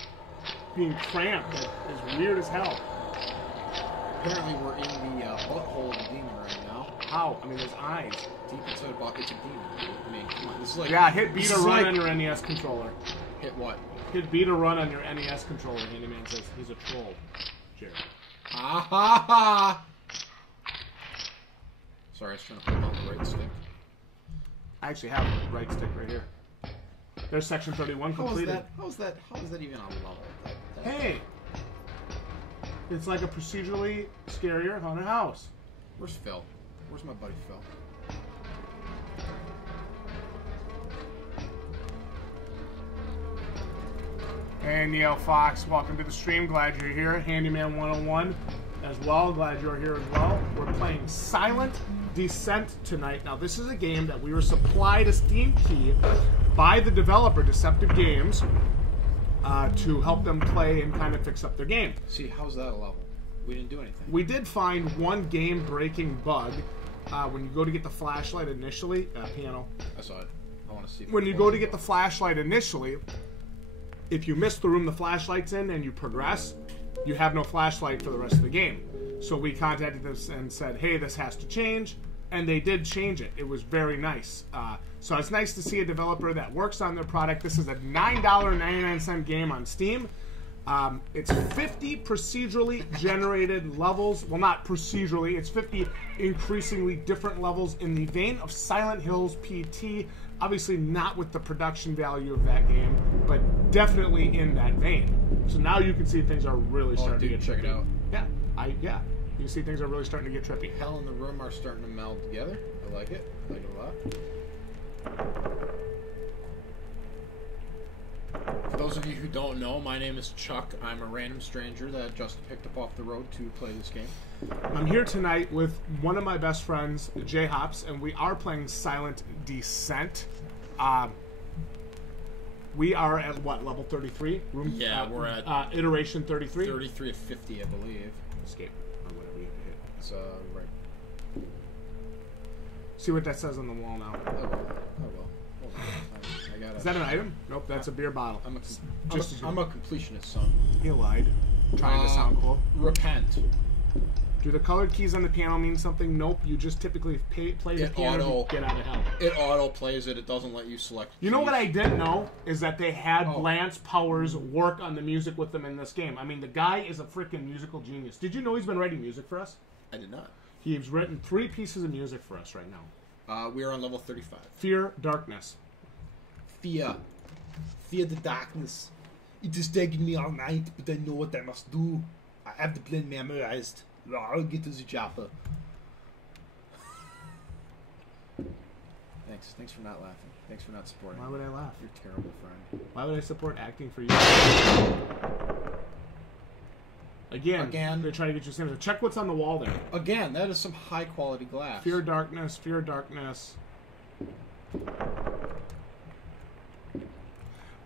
being cramped. That is weird as hell. Apparently, we're in the butthole of the demon right now. How? I mean, there's eyes. Deep inside a bucket, it's a demon. I mean, come on. This is like Yeah, hit B this to is run like- on your NES controller. Hit what? Hit B to run on your NES controller. Handyman says he's a troll. Jared. Ha ha ha! Sorry, I was trying to put on the right stick. I actually have the right stick right here. There's section 31 completed. How is that even on level? Hey! It's like a procedurally scarier haunted house. Where's Phil? Where's my buddy Phil? Hey, Neo Fox, welcome to the stream. Glad you're here. Handyman 101 as well. Glad you're here as well. We're playing Silent Descent tonight. Now, this is a game that we were supplied a Steam key by the developer, Deceptive Games, to help them play and kind of fix up their game. See, how's that a level? We didn't do anything. We did find one game-breaking bug. When you go to get the flashlight initially, piano. I saw it. I want to see. When you go to get the flashlight initially, if you miss the room the flashlight's in and you progress, you have no flashlight for the rest of the game. So we contacted them and said, hey, this has to change. And they did change it. It was very nice. So it's nice to see a developer that works on their product. This is a $9.99 game on Steam. It's 50 procedurally generated levels. Well, not procedurally. It's 50 increasingly different levels in the vein of Silent Hills PT. Obviously not with the production value of that game, but definitely in that vein. So now you can see things are really starting to get check trippy. it out. Yeah, you can see things are really starting to get trippy. Hell and the room are starting to meld together. I like it. I like it a lot. For those of you who don't know, my name is Chuck. I'm a random stranger that just picked up off the road to play this game. I'm here tonight with one of my best friends, J Hops, and we are playing Silent Descent. We are at what, level 33? Yeah, we're at iteration 33. 33 of 50, I believe. Escape or whatever you hit. It's right. See what that says on the wall now. I will. Hold on. I got it. Is that an item? Nope, that's a beer bottle. I'm a completionist, son. He lied. Trying to sound cool. Repent. Do the colored keys on the piano mean something? Nope. You just typically play the piano to get out of hell. It auto plays it. It doesn't let you select. You know what I didn't know is that they had Lance Powers work on the music with them in this game. I mean, the guy is a freaking musical genius. Did you know he's been writing music for us? I did not. He's written 3 pieces of music for us right now. We are on level 35. Fear, Darkness. Fear the darkness. It is taking me all night, but I know what I must do. I have the plan memorized. I'll get to the chopper. Thanks for not laughing. Thanks for not supporting. Why would I laugh? You're a terrible friend. Why would I support acting for you? Again, they're trying to get you similar. Check what's on the wall there. Again, that is some high quality glass. Fear, Darkness, Fear, Darkness.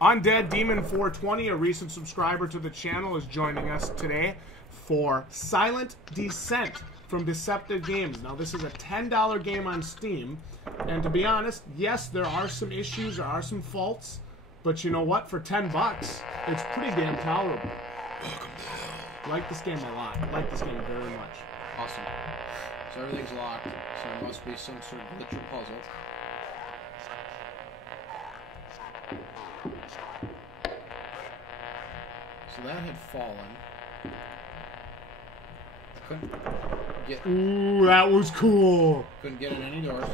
Undead Demon 420, a recent subscriber to the channel, is joining us today for Silent Descent from Deceptive Games. Now, this is a $10 game on Steam, and to be honest, yes, there are some issues, there are some faults, but you know what? For $10, it's pretty damn tolerable. I like this game a lot. I like this game very much. Awesome. So everything's locked, so there must be some sort of glitch or puzzle. So that had fallen. I couldn't get. Ooh, that was cool. Couldn't get in any doors.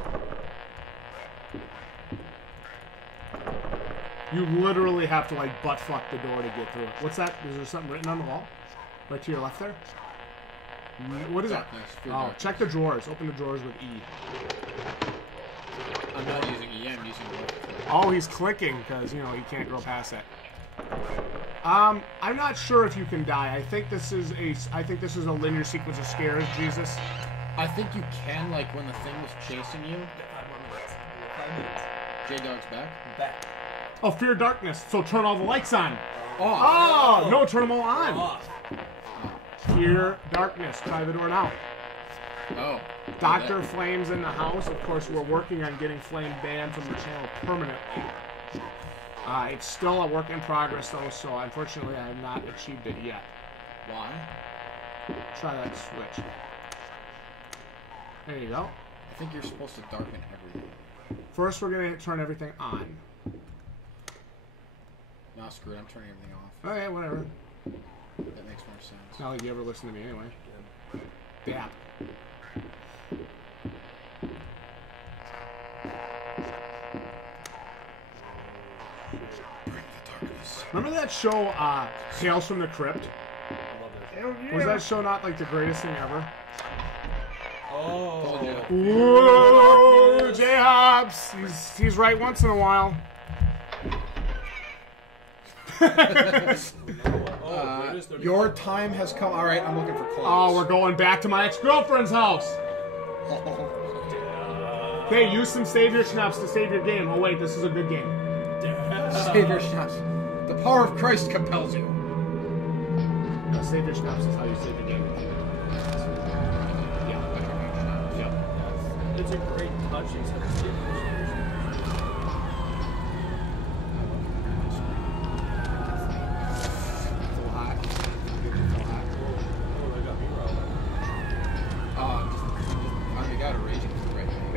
You literally have to like butt fuck the door to get through it. What's that? Is there something written on the wall? Right to your left there? What is Darkness, that? fear Oh, darkness. check the drawers. Open the drawers with E. I'm not using E, I'm using left. Oh, he's clicking because, you know, he can't go past that. I'm not sure if you can die. I think this is a linear sequence of scares, Jesus. I think you can, like when the thing was chasing you. Jdog's back. Oh, Fear Darkness. So turn all the lights on. Oh! Oh, no, turn them all on. Fear Darkness. Try the door now. Oh. Dr. Flame's in the house. Of course, we're working on getting Flame banned from the channel permanently. It's still a work in progress, though, so unfortunately I have not achieved it yet. Why? Try that switch. There you go. I think you're supposed to darken everything. First, we're going to turn everything on. No, screw it. I'm turning everything off. Okay, whatever. That makes more sense. It's not like you ever listen to me anyway. Yeah. Remember that show, Tales from the Crypt? Hell yeah. Was that show not like the greatest thing ever? Oh. Whoa, J-Hobbs! He's right once in a while. Your time has come. All right, I'm looking for clothes. Oh, we're going back to my ex-girlfriend's house. Okay, use some Savior Schnapps to save your game. Oh wait, this is a good game. Savior Schnapps. The power of Christ compels you. Savior Schnapps is how you save your game. Yeah. It's a great touch.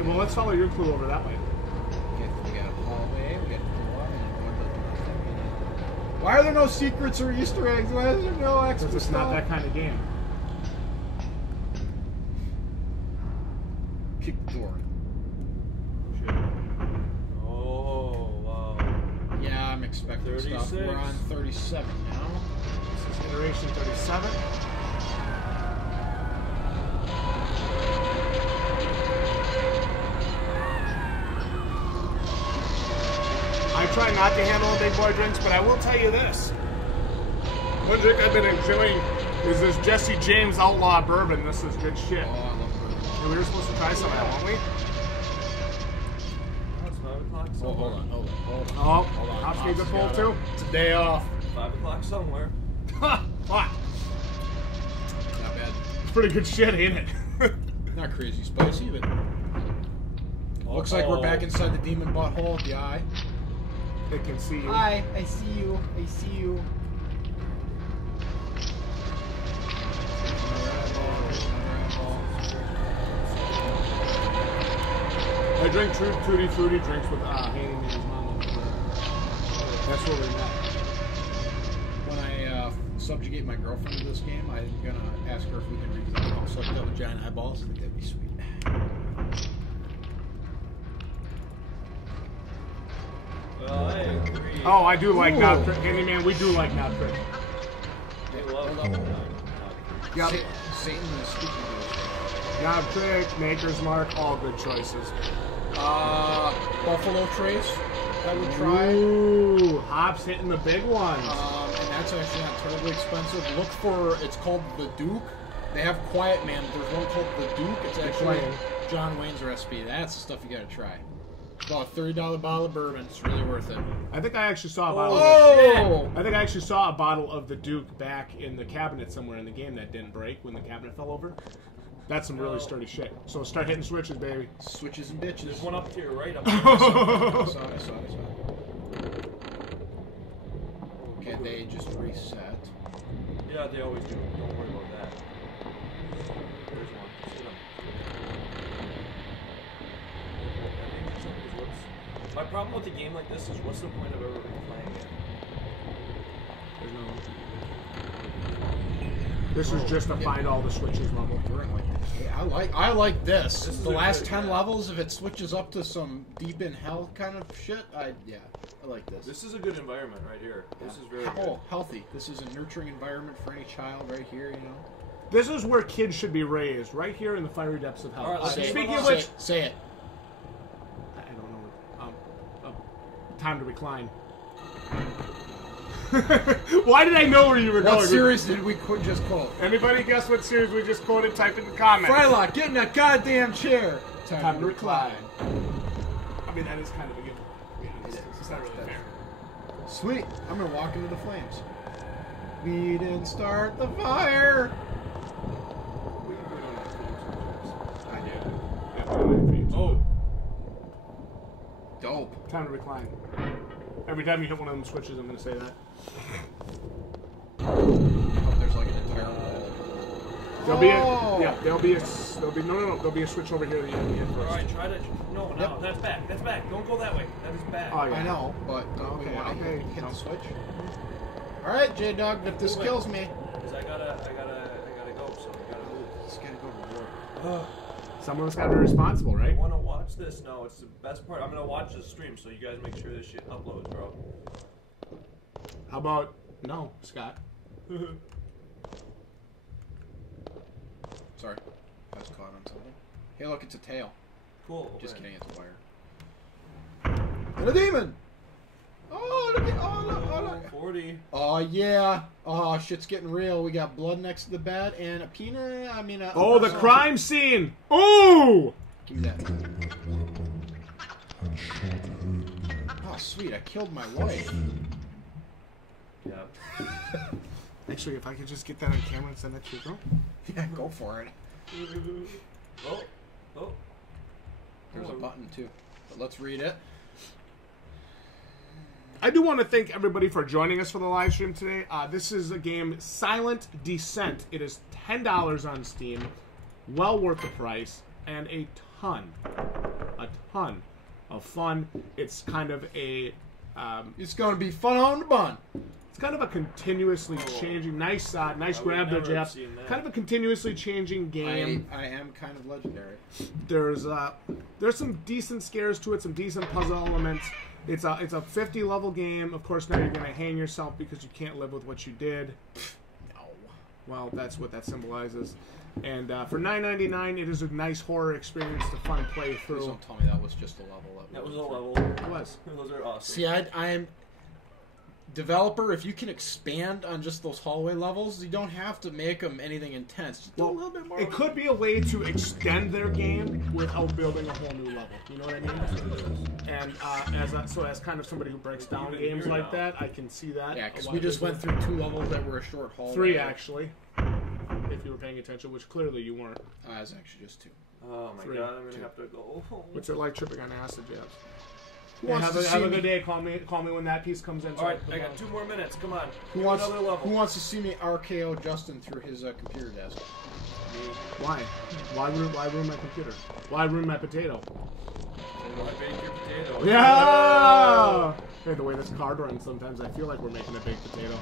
Well, let's follow your clue over that way. We got a hallway, we got a door, and why are there no secrets or Easter eggs? Why is there no extra Because it's not that kind of game. Kick the door. Oh, wow. Yeah, I'm expecting stuff. 36. We're on 37 now. This is iteration 37. I try not to handle big boy drinks, but I will tell you this. One drink I've been enjoying is this Jesse James Outlaw Bourbon. This is good shit. Oh, I love bourbon. And we were supposed to try some of that, weren't we? Oh, it's 5 o'clock Oh, somewhere. hold on. Oh, Hops needs a pull too. It's a day off. 5 o'clock somewhere. Ha! What? Not bad. It's pretty good shit, ain't it? Not crazy spicy, but looks like we're back inside the demon butthole of the eye. They can see you. Hi, I see you. I see you. I drink Tutti Frutti drinks with Haney and his mama. That's where we met. When I subjugate my girlfriend to this game, I'm gonna ask her if we can redesign the house like that with giant eyeballs. I think that'd be sweet. Well, I agree. Oh, I do like Knob Trick. Handyman, we do like Knob Trick. They love Yep. Satan is speaking to us. Knob Trick, Maker's Mark, all good choices. Buffalo Trace, I would try. Ooh, Hops hitting the big ones. And that's actually not terribly expensive. Look for, it's called the Duke. They have Quiet Man, but there's one called the Duke. It's actually John Wayne's recipe. That's the stuff you gotta try. It's about a $30 bottle of bourbon. It's really worth it. I think I actually saw a bottle. I think I actually saw a bottle of the Duke back in the cabinet somewhere in the game that didn't break when the cabinet fell over. That's some really sturdy shit. So start hitting switches, baby. Switches and bitches. There's one up to your right. I saw it. Okay, they just reset. Yeah, they always do. Don't worry about that. There's one. Just hit 'em. My problem with a game like this is what's the point of ever playing it? This is just to find all the switches level. Hey, I like this. This is The a last good 10 game. levels, if it switches up to some deep in hell kind of shit, I like this. This is a good environment right here. This is very good. Oh, healthy. This is a nurturing environment for any child right here, you know. This is where kids should be raised, right here in the fiery depths of hell. All right, let's Speaking of say which, it. Say it. I don't know. Time to recline. Why did I know where you were going? What series did we just quote? Anybody guess what series we just quoted? Type in the comments. Frylock, get in that goddamn chair. Time to recline. I mean, that is kind of a given. Yeah, it's not really fair. Sweet. I'm gonna walk into the flames. We didn't start the fire. I do. Yeah, Oh, Dope. time to recline. Every time you hit one of them switches, I'm going to say that. Oh, there's like an entire wall. There'll be there'll be a switch over here that you have to hit first. Alright, try to... No, that's back. That's back. Don't go that way. That is back. Oh, yeah. I know, but don't we want to hit no. the switch? Alright, J-Dog, if this kills me... Because I gotta go, so I gotta move. Just gotta go to work. Someone's got to be responsible, right? I want to watch this. No, it's the best part. I'm gonna watch the stream, so you guys make sure this shit uploads, bro. How about no, Scott? Sorry, I was caught on something. Hey, look, it's a tail. Cool. Just kidding, it's a wire. And a demon! Oh, look at... Oh, look. 40. Oh, yeah. Oh, shit's getting real. We got blood next to the bed and a peanut. I mean, Oh, the crime scene! Oh! Give me that. Oh, sweet. I killed my wife. Yeah. Actually, if I could just get that on camera and send that to you, bro. Yeah, go for it. Oh. There's a button, too. But let's read it. I do want to thank everybody for joining us for the live stream today. This is a game, Silent Descent. It is $10 on Steam. Well worth the price. And a ton of fun. It's kind of a... It's going to be fun on the bun. It's kind of a continuously changing... Nice grab there, Jeff. Kind of a continuously changing game. I am kind of legendary. There's some decent scares to it, some decent puzzle elements. It's a 50 level game. Of course, now you're gonna hang yourself because you can't live with what you did. No. Well, that's what that symbolizes. And for $9.99, it is a nice horror experience to fun play through. Please don't tell me that was just a level. That was a level. It was. Those are awesome. See, I'm developer. If you can expand on just those hallway levels, you don't have to make them anything intense. Just do a little bit more. It could be a way to extend their game without building a whole new level. You know what I mean? And as kind of somebody who breaks down games like that, I can see that. Yeah, because we just went through 2 levels that were a short hallway. 3 actually, if you were paying attention, which clearly you weren't. It was actually just 2. Oh my 3, god, I'm gonna 2. have to go. What's it like tripping on acid, Jabs? Yeah, have a good day. Call me when that piece comes in. Alright, I got 2 more minutes. Come on. Who Give wants, another level. who wants to see me RKO Justin through his computer desk? Why? Why ruin my computer? Why ruin my potato? I baked your potato. Yeah! Hey, the way this card runs, sometimes I feel like we're making a baked potato.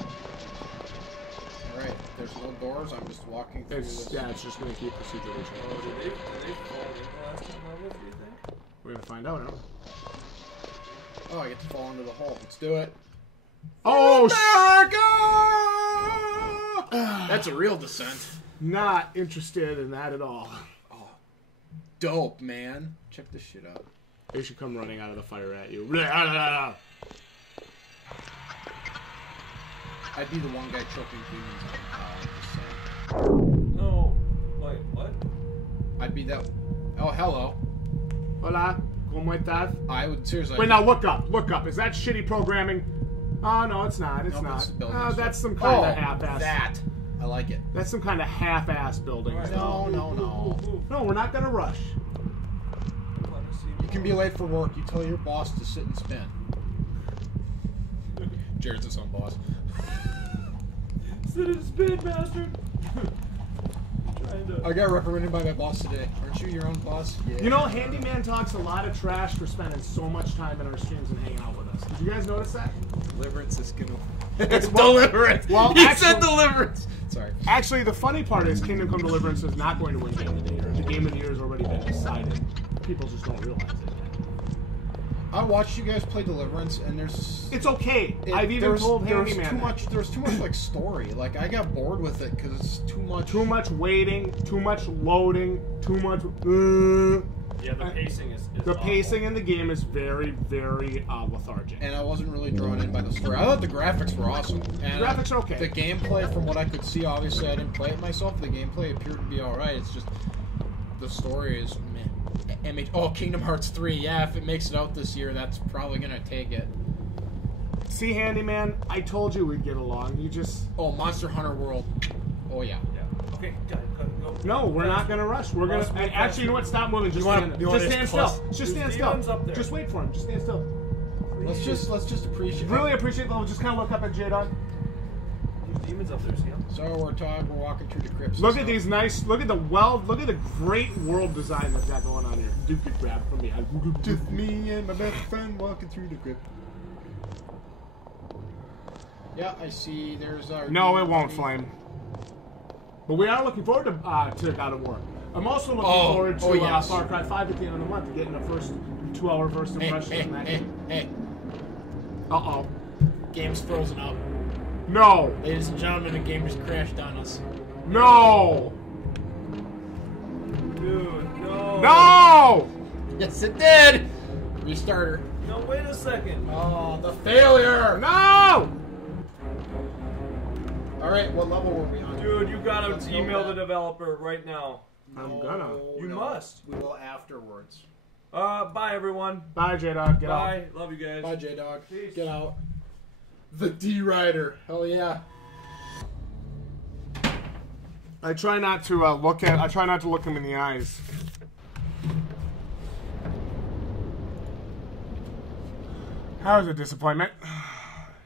Alright, there's no doors. I'm just walking through this. Yeah, it's just going to keep procedurally Oh, changing. did they fall in the last 10 levels, do you think? We're going to find out, aren't we? Oh, I get to fall into the hole. Let's do it. Oh, America! That's a real descent. Not interested in that at all. Oh, dope, man. Check this shit out. They should come running out of the fire at you. I'd be the one guy choking demons on No. Wait, what? I'd be that. Oh, hello. Hola, ¿cómo estás? I would seriously. Wait, now look up. Is that shitty programming? Oh, no, it's not. It's Nope, not. it's building Oh, stuff. that's some kind of half-ass. That. I like it. That's some kind of half-ass building. Alright. No. No, we're not gonna rush. You can be late for work. You tell your boss to sit and spin. Jared's his own boss. Sit and spin, bastard! I got reprimanded by my boss today. Aren't you your own boss? Yeah. You know, Handyman talks a lot of trash for spending so much time in our streams and hanging out with us. Did you guys notice that? Deliverance is gonna. It's Deliverance. Well, he actually- said Deliverance. Sorry. Actually, the funny part is Kingdom Come Deliverance is not going to win Game of the Year. The Game of the Year has already been decided. People just don't realize it. I watched you guys play Deliverance, and there's. It's okay. I've even told Handyman There's too much like story. Like I got bored with it because it's too much. Too much waiting, too much loading, too much. Yeah, the pacing is The awful. pacing in the game is very, very lethargic. And I wasn't really drawn in by the story. I thought the graphics were awesome. And The graphics are okay. The gameplay, from what I could see, obviously I didn't play it myself. The gameplay appeared to be all right. It's just the story is meh. Oh, Kingdom Hearts 3. Yeah, if it makes it out this year, that's probably gonna take it. See, Handyman, I told you we'd get along. You just... Oh, Monster Hunter World. Oh yeah. Yeah. Okay, go. No, we're not gonna rush. We're gonna... Actually, you know what? Stop moving. Just stand still. Just stand still. Up there. Just wait for him. Just stand still. Let's just appreciate. Really appreciate it. Just kind of look up at Jdog. Use demons up there, see them? So we're walking through the crypts. Look at these nice. Look at the great world design that's got going on here. Dude could grab from me. Just me and my best friend walking through the crypt. Yeah, I see. There's our. No, it won't flame. But we are looking forward to God of War. I'm also looking forward to yes. Far Cry 5 at the end of the month to getting the first 2-hour first impression from that game. Hey. Uh-oh. Game's frozen up. No! Ladies and gentlemen, the game just crashed on us. No! Dude, no. No! Yes, it did! Restarter. No, wait a second. Oh, the failure! No! Alright, what level were we on? Dude, you gotta Let's go email back. the developer right now. I'm gonna. You must. We will afterwards. Bye, everyone. Bye, Jdog. Get out. Bye. Love you guys. Bye, Jdog. Peace. Get out. The D-Rider. Hell yeah. I try not to look him in the eyes. How was a disappointment?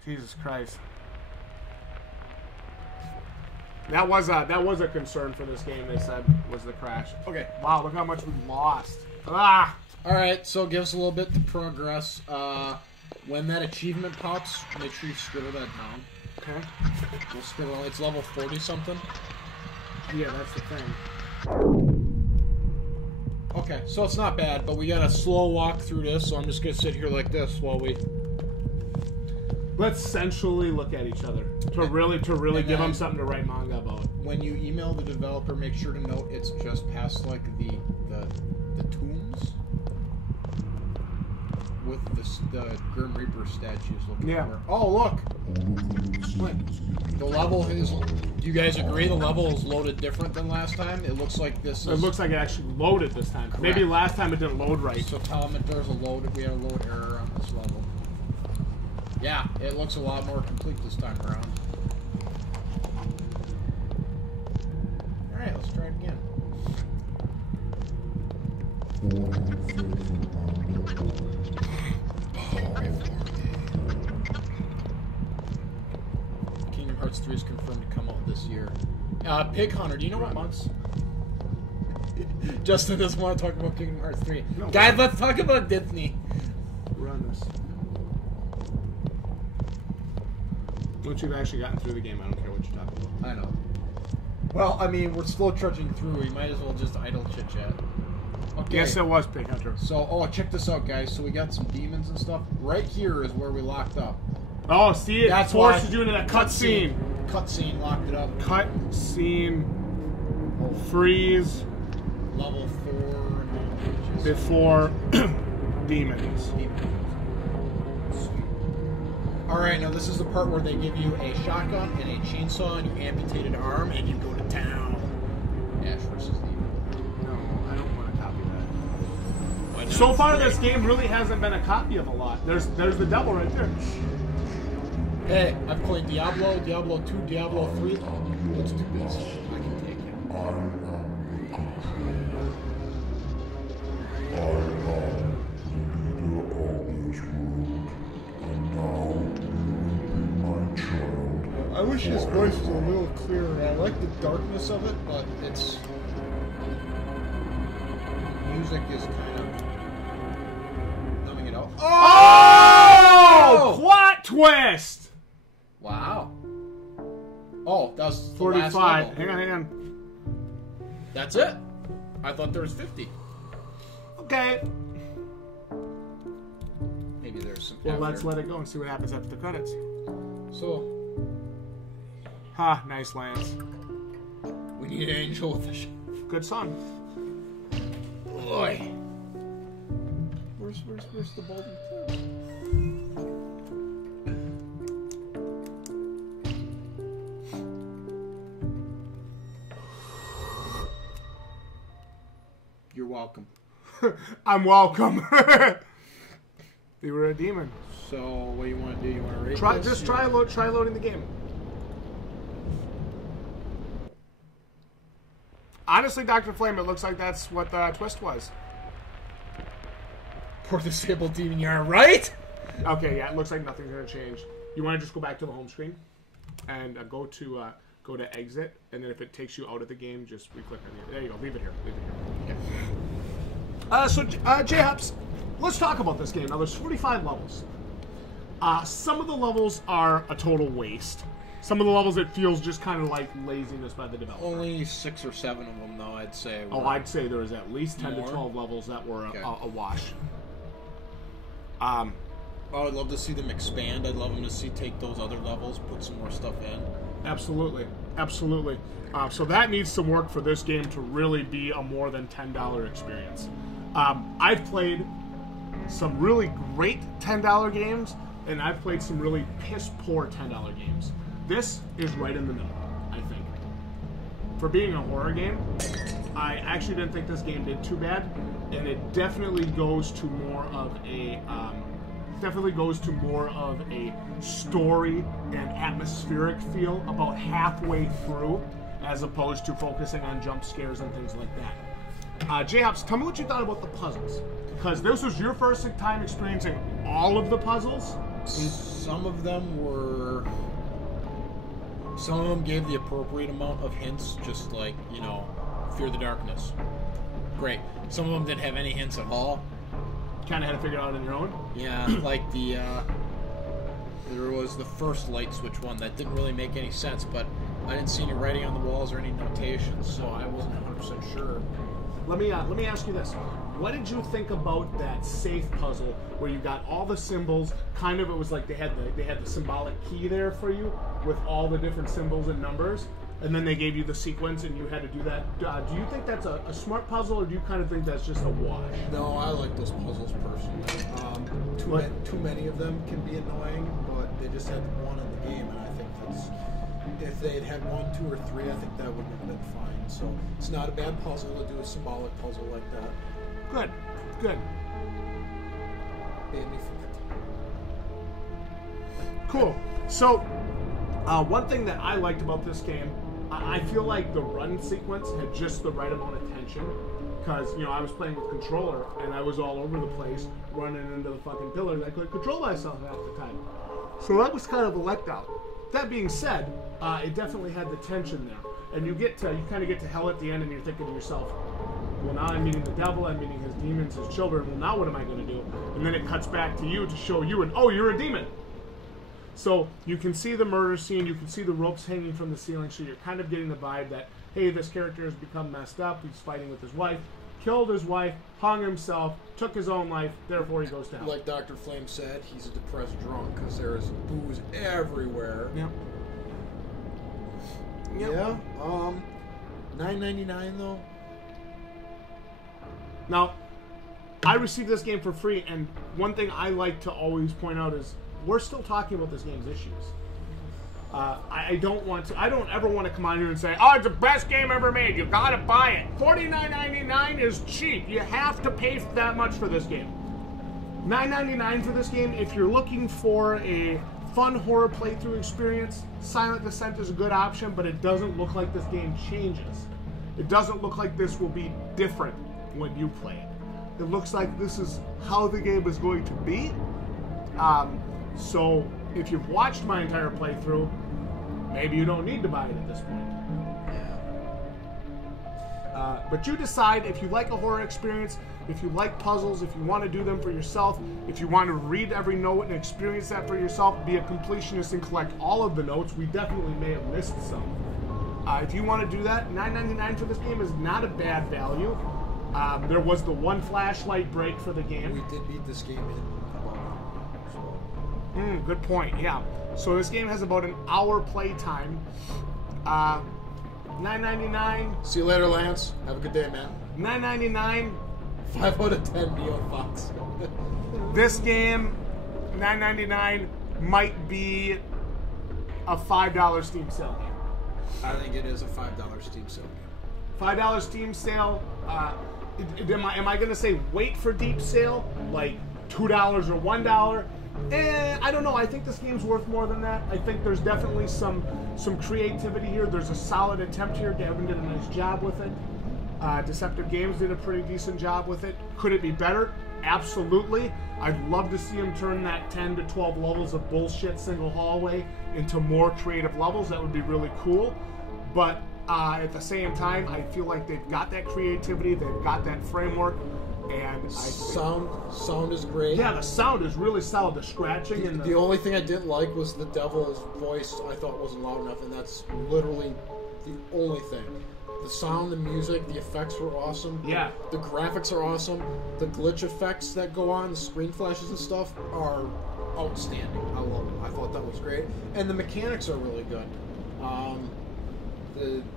Jesus Christ. That was a concern for this game. They said was the crash. Okay. Wow, look how much we lost. Ah. Alright, so give us a little bit to progress. When that achievement pops, make sure you scribble that down. Okay. We'll scribble. It's level 40 something. Yeah, that's the thing. Okay, so it's not bad, but we got a slow walk through this, so I'm just gonna sit here like this while we. Let's sensually look at each other to really give them something to write manga about. When you email the developer, make sure to note it's just past like the tombs with the Grim Reaper statues looking for. Oh look! The level is. Do you guys agree the level is loaded different than last time? It looks like this is. It looks like it actually loaded this time. Correct. Maybe last time it didn't load right. So tell them that there's a load. We have a load error on this level. Yeah, it looks a lot more complete this time around. Alright, let's try it again. Kingdom Hearts 3 is confirmed to come out this year. Pig Hunter, do you know what months? Justin doesn't want to talk about Kingdom Hearts 3. No, Guys, let's talk about Disney. Run this. Once you've actually gotten through the game, I don't care what you're talking about. I know. Well, I mean, we're slow trudging through. We might as well just idle chit-chat. Okay. Yes, it was Pig Hunter. So, check this out, guys. So we got some demons and stuff. Right here is where we locked up. Oh, see it? That's forces why- you into that cutscene. Cutscene locked it up. Cutscene. Freeze. Level 4. And Before demons. Alright, now this is the part where they give you a shotgun and a chainsaw and your amputated arm and you go to town. Ash versus the evil. No, I don't want to copy that. Why not? So far, It's this great. game really hasn't been a copy of a lot. There's the devil right there. Hey, I've played Diablo, Diablo 2, Diablo 3. Let's do this. I can take it. I wish his voice was a little clearer. I like the darkness of it, but its music is kind of numbing it out. Oh! Plot twist! Wow. Oh, that was the 45. last level. Hang on. That's it. I thought there was 50. Okay. Maybe there's some. Well, after. let's let it go and see what happens after the credits. So Ha, nice Lance. we need an angel with a Good song. boy. Where's the balding tip? You're welcome. I'm welcome. You were a demon. So what do you want to do? You want to rate Try this? try loading the game. Honestly, Dr. Flame, it looks like that's what the twist was. Poor disabled demon, you're right. Okay, yeah, it looks like nothing's gonna change. You want to just go back to the home screen? and go to exit, and then if it takes you out of the game, just re-click on it. There you go. Leave it here. Leave it here. So J-Hops, let's talk about this game. Now, there's 45 levels. Some of the levels are a total waste. Some of the levels, it feels just kind of like laziness by the developer. Only 6 or 7 of them, though, I'd say. I'd say there was at least 10 more? to 12 levels that were a wash. I'd love to see them expand. I'd love them to take those other levels, put some more stuff in. Absolutely. Absolutely. So that needs some work for this game to really be a more than $10 experience. I've played some really great $10 games, and I've played some really piss-poor $10 games. This is right in the middle, I think. For being a horror game, I actually didn't think this game did too bad, and it definitely goes to more of a story and atmospheric feel about halfway through, as opposed to focusing on jump scares and things like that. J-Hops, tell me what you thought about the puzzles, because this was your first time experiencing all of the puzzles. Some of them gave the appropriate amount of hints, just like, Fear the Darkness. Great. Some of them didn't have any hints at all. Kind of had to figure it out on your own? Yeah, like there was the first light switch one that didn't really make any sense, but I didn't see any writing on the walls or any notations, so I wasn't 100% sure. Let me ask you this. What did you think about that safe puzzle where you got all the symbols? Kind of, it was like they had the symbolic key there for you with all the different symbols and numbers, and then they gave you the sequence and you had to do that. Do you think that's a smart puzzle, or do you kind of think that's just a wash? No, I like those puzzles personally. Too many of them can be annoying, but they just had one in the game, and I think if they had 1, 2, or 3, I think that would have been fine. So it's not a bad puzzle to do a symbolic puzzle like that. Good, good. Cool. So, one thing that I liked about this game, I feel like the run sequence had just the right amount of tension, because, I was playing with controller, and I was all over the place, running into the fucking pillars. I couldn't control myself half the time. So that was kind of a letdown. That being said, it definitely had the tension there. And you kind of get to hell at the end, and you're thinking to yourself, well, now I'm meeting the devil, I'm meeting his demons, his children, well, now what am I going to do? And then it cuts back to you to show you, and oh, you're a demon. So you can see the murder scene, you can see the ropes hanging from the ceiling, so you're kind of getting the vibe that, hey, this character has become messed up, he's fighting with his wife, killed his wife, hung himself, took his own life, therefore he goes to hell. Like Dr. Flame said, he's a depressed drunk, because there is booze everywhere. Yep. Yeah, $9.99 though. Now, I received this game for free, and one thing I like to always point out is we're still talking about this game's issues. I don't ever want to come on here and say, oh, it's the best game ever made, you gotta buy it. $49.99 is cheap. You have to pay that much for this game. $9.99 for this game. If you're looking for a fun horror playthrough experience, Silent Descent is a good option, but it doesn't look like this game changes. It doesn't look like this will be different when you play it. It looks like this is how the game is going to be. So if you've watched my entire playthrough, maybe you don't need to buy it at this point. But you decide if you like a horror experience, if you like puzzles, if you want to do them for yourself, if you want to read every note and experience that for yourself, be a completionist and collect all of the notes. We definitely may have missed some. If you want to do that, $9.99 for this game is not a bad value. There was the one flashlight break for the game. We did beat this game in about an hour. Good point, yeah. So this game has about an hour play time. $9.99. See you later, Lance. Have a good day, man. $9.99. 5 out of 10 Neo Fox. This game, $9.99, might be a $5 Steam sale game. I think it is a $5 Steam sale game. $5 Steam sale. Am I going to say wait for deep sale, like $2 or $1? I don't know. I think this game's worth more than that. I think there's definitely some creativity here. There's a solid attempt here. Gavin did a nice job with it. Deceptive Games did a pretty decent job with it. Could it be better? Absolutely. I'd love to see them turn that 10 to 12 levels of bullshit single hallway into more creative levels. That would be really cool. But at the same time, I feel like they've got that creativity, they've got that framework, and sound is great. Yeah, the sound is really solid. The scratching and the only thing I didn't like was the devil's voice. I thought wasn't loud enough, and that's literally the only thing. The sound, the music, the effects were awesome. Yeah. The graphics are awesome. The glitch effects that go on, the screen flashes and stuff are outstanding. I love it. I thought that was great. And the mechanics are really good.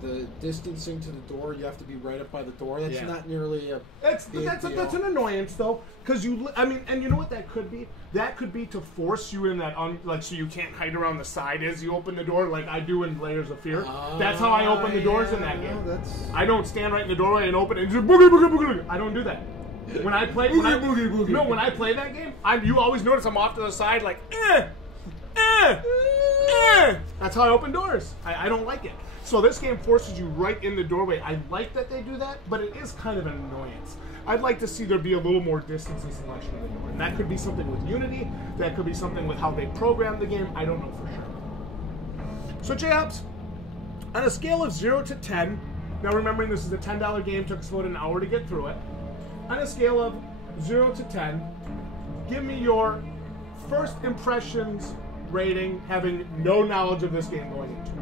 The distancing to the door, you have to be right up by the door. That's not nearly a that's an annoyance though, because and you know what that could be? That could be to force you in that so you can't hide around the side as you open the door, like I do in Layers of Fear. That's how I open the doors in that game. I don't stand right in the doorway and open it and just boogie boogie boogie. I don't do that. When I play when I play that game, you always notice I'm off to the side like That's how I open doors. I don't like it. So this game forces you right in the doorway. I like that they do that, but it is kind of an annoyance. I'd like to see there be a little more distance and selection in the door. And that could be something with Unity. That could be something with how they program the game. I don't know for sure. So J-Hops, on a scale of 0 to 10, now remembering this is a $10 game, took us about an hour to get through it. On a scale of 0 to 10, give me your first impressions rating, having no knowledge of this game going into it.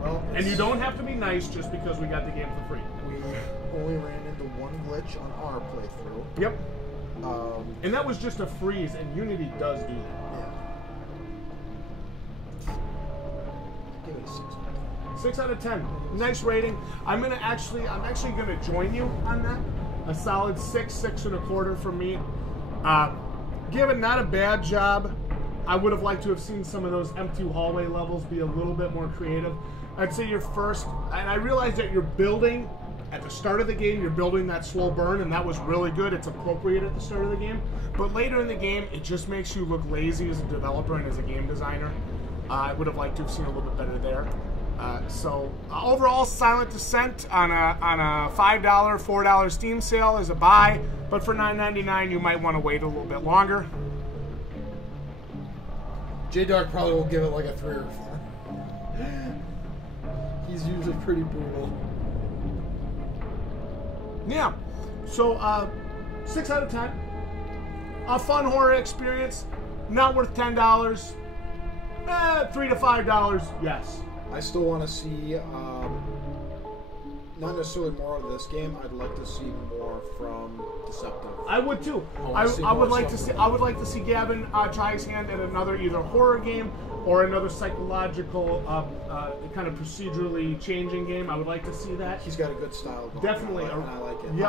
Well, and you don't have to be nice just because we got the game for free. We only ran into one glitch on our playthrough. Yep. And that was just a freeze, and Unity does do that. Yeah. Give it a 6 out of 10. 6 out of 10. Nice rating. I'm actually gonna join you on that. A solid 6, 6.25 from me. Given not a bad job. I would have liked to have seen some of those empty hallway levels be a little bit more creative. I'd say your first, and I realize that you're building, at the start of the game, you're building that slow burn, and that was really good. It's appropriate at the start of the game. But later in the game, it just makes you look lazy as a developer and as a game designer. I would have liked to have seen a little bit better there. So overall, Silent Descent on a $5, $4 Steam sale is a buy, but for $9.99, you might want to wait a little bit longer. Jdog probably will give it like a 3 or 4. He's usually pretty brutal. Yeah. So 6 out of 10. A fun horror experience. Not worth $10. $3 to $5. Yes. I still want to see, not necessarily more of this game. I'd like to see more from Deceptive. I would too. I would like to see Gavin try his hand at another either horror game or another psychological kind of procedurally changing game. I would like to see that. He's got a good style going. Definitely, and I like it. Yep.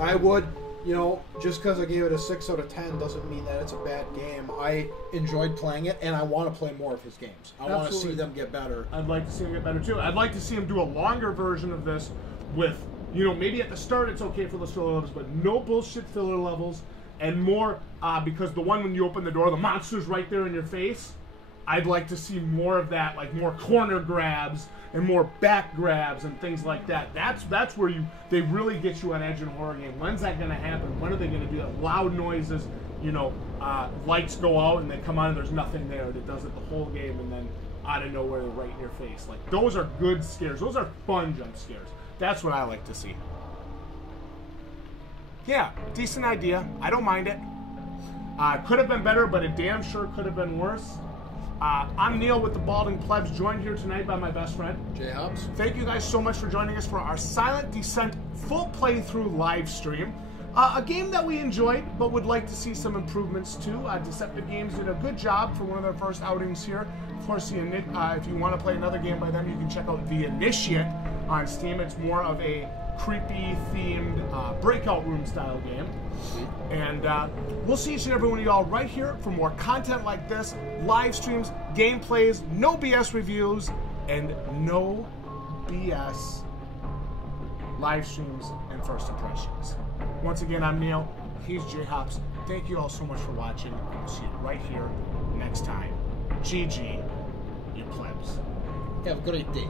I would. You know, just because I gave it a 6 out of 10 doesn't mean that it's a bad game. I enjoyed playing it, and I want to play more of his games. I want to see them get better. I'd like to see them get better, too. I'd like to see him do a longer version of this with, you know, maybe at the start it's okay for those filler levels, but no bullshit filler levels, and more, because the one when you open the door, the monster's right there in your face. I'd like to see more of that, like more corner grabs and more back grabs and things like that. That's where they really get you on edge in a horror game. When's that going to happen? When are they going to do that? Loud noises, you know, lights go out and they come on and there's nothing there. That does it the whole game, and then out of nowhere they're right in your face. Like, those are good scares. Those are fun jump scares. That's what I like to see. Yeah, decent idea. I don't mind it. Could have been better, but it damn sure could have been worse. I'm Neil with the Balding Plebs, joined here tonight by my best friend, J-Hops. Thank you guys so much for joining us for our Silent Descent full playthrough live stream. A game that we enjoyed, but would like to see some improvements too. Deceptive Games did a good job for one of their first outings here. Of course, if you want to play another game by them, you can check out The Initiate on Steam. It's more of a creepy themed breakout room style game. And we'll see each and every one of y'all right here for more content like this, live streams, gameplays, no BS reviews, and no BS live streams and first impressions. Once again, I'm Neil. He's J-Hops. Thank you all so much for watching, and we'll see you right here next time. GG, you plebs. Have a great day.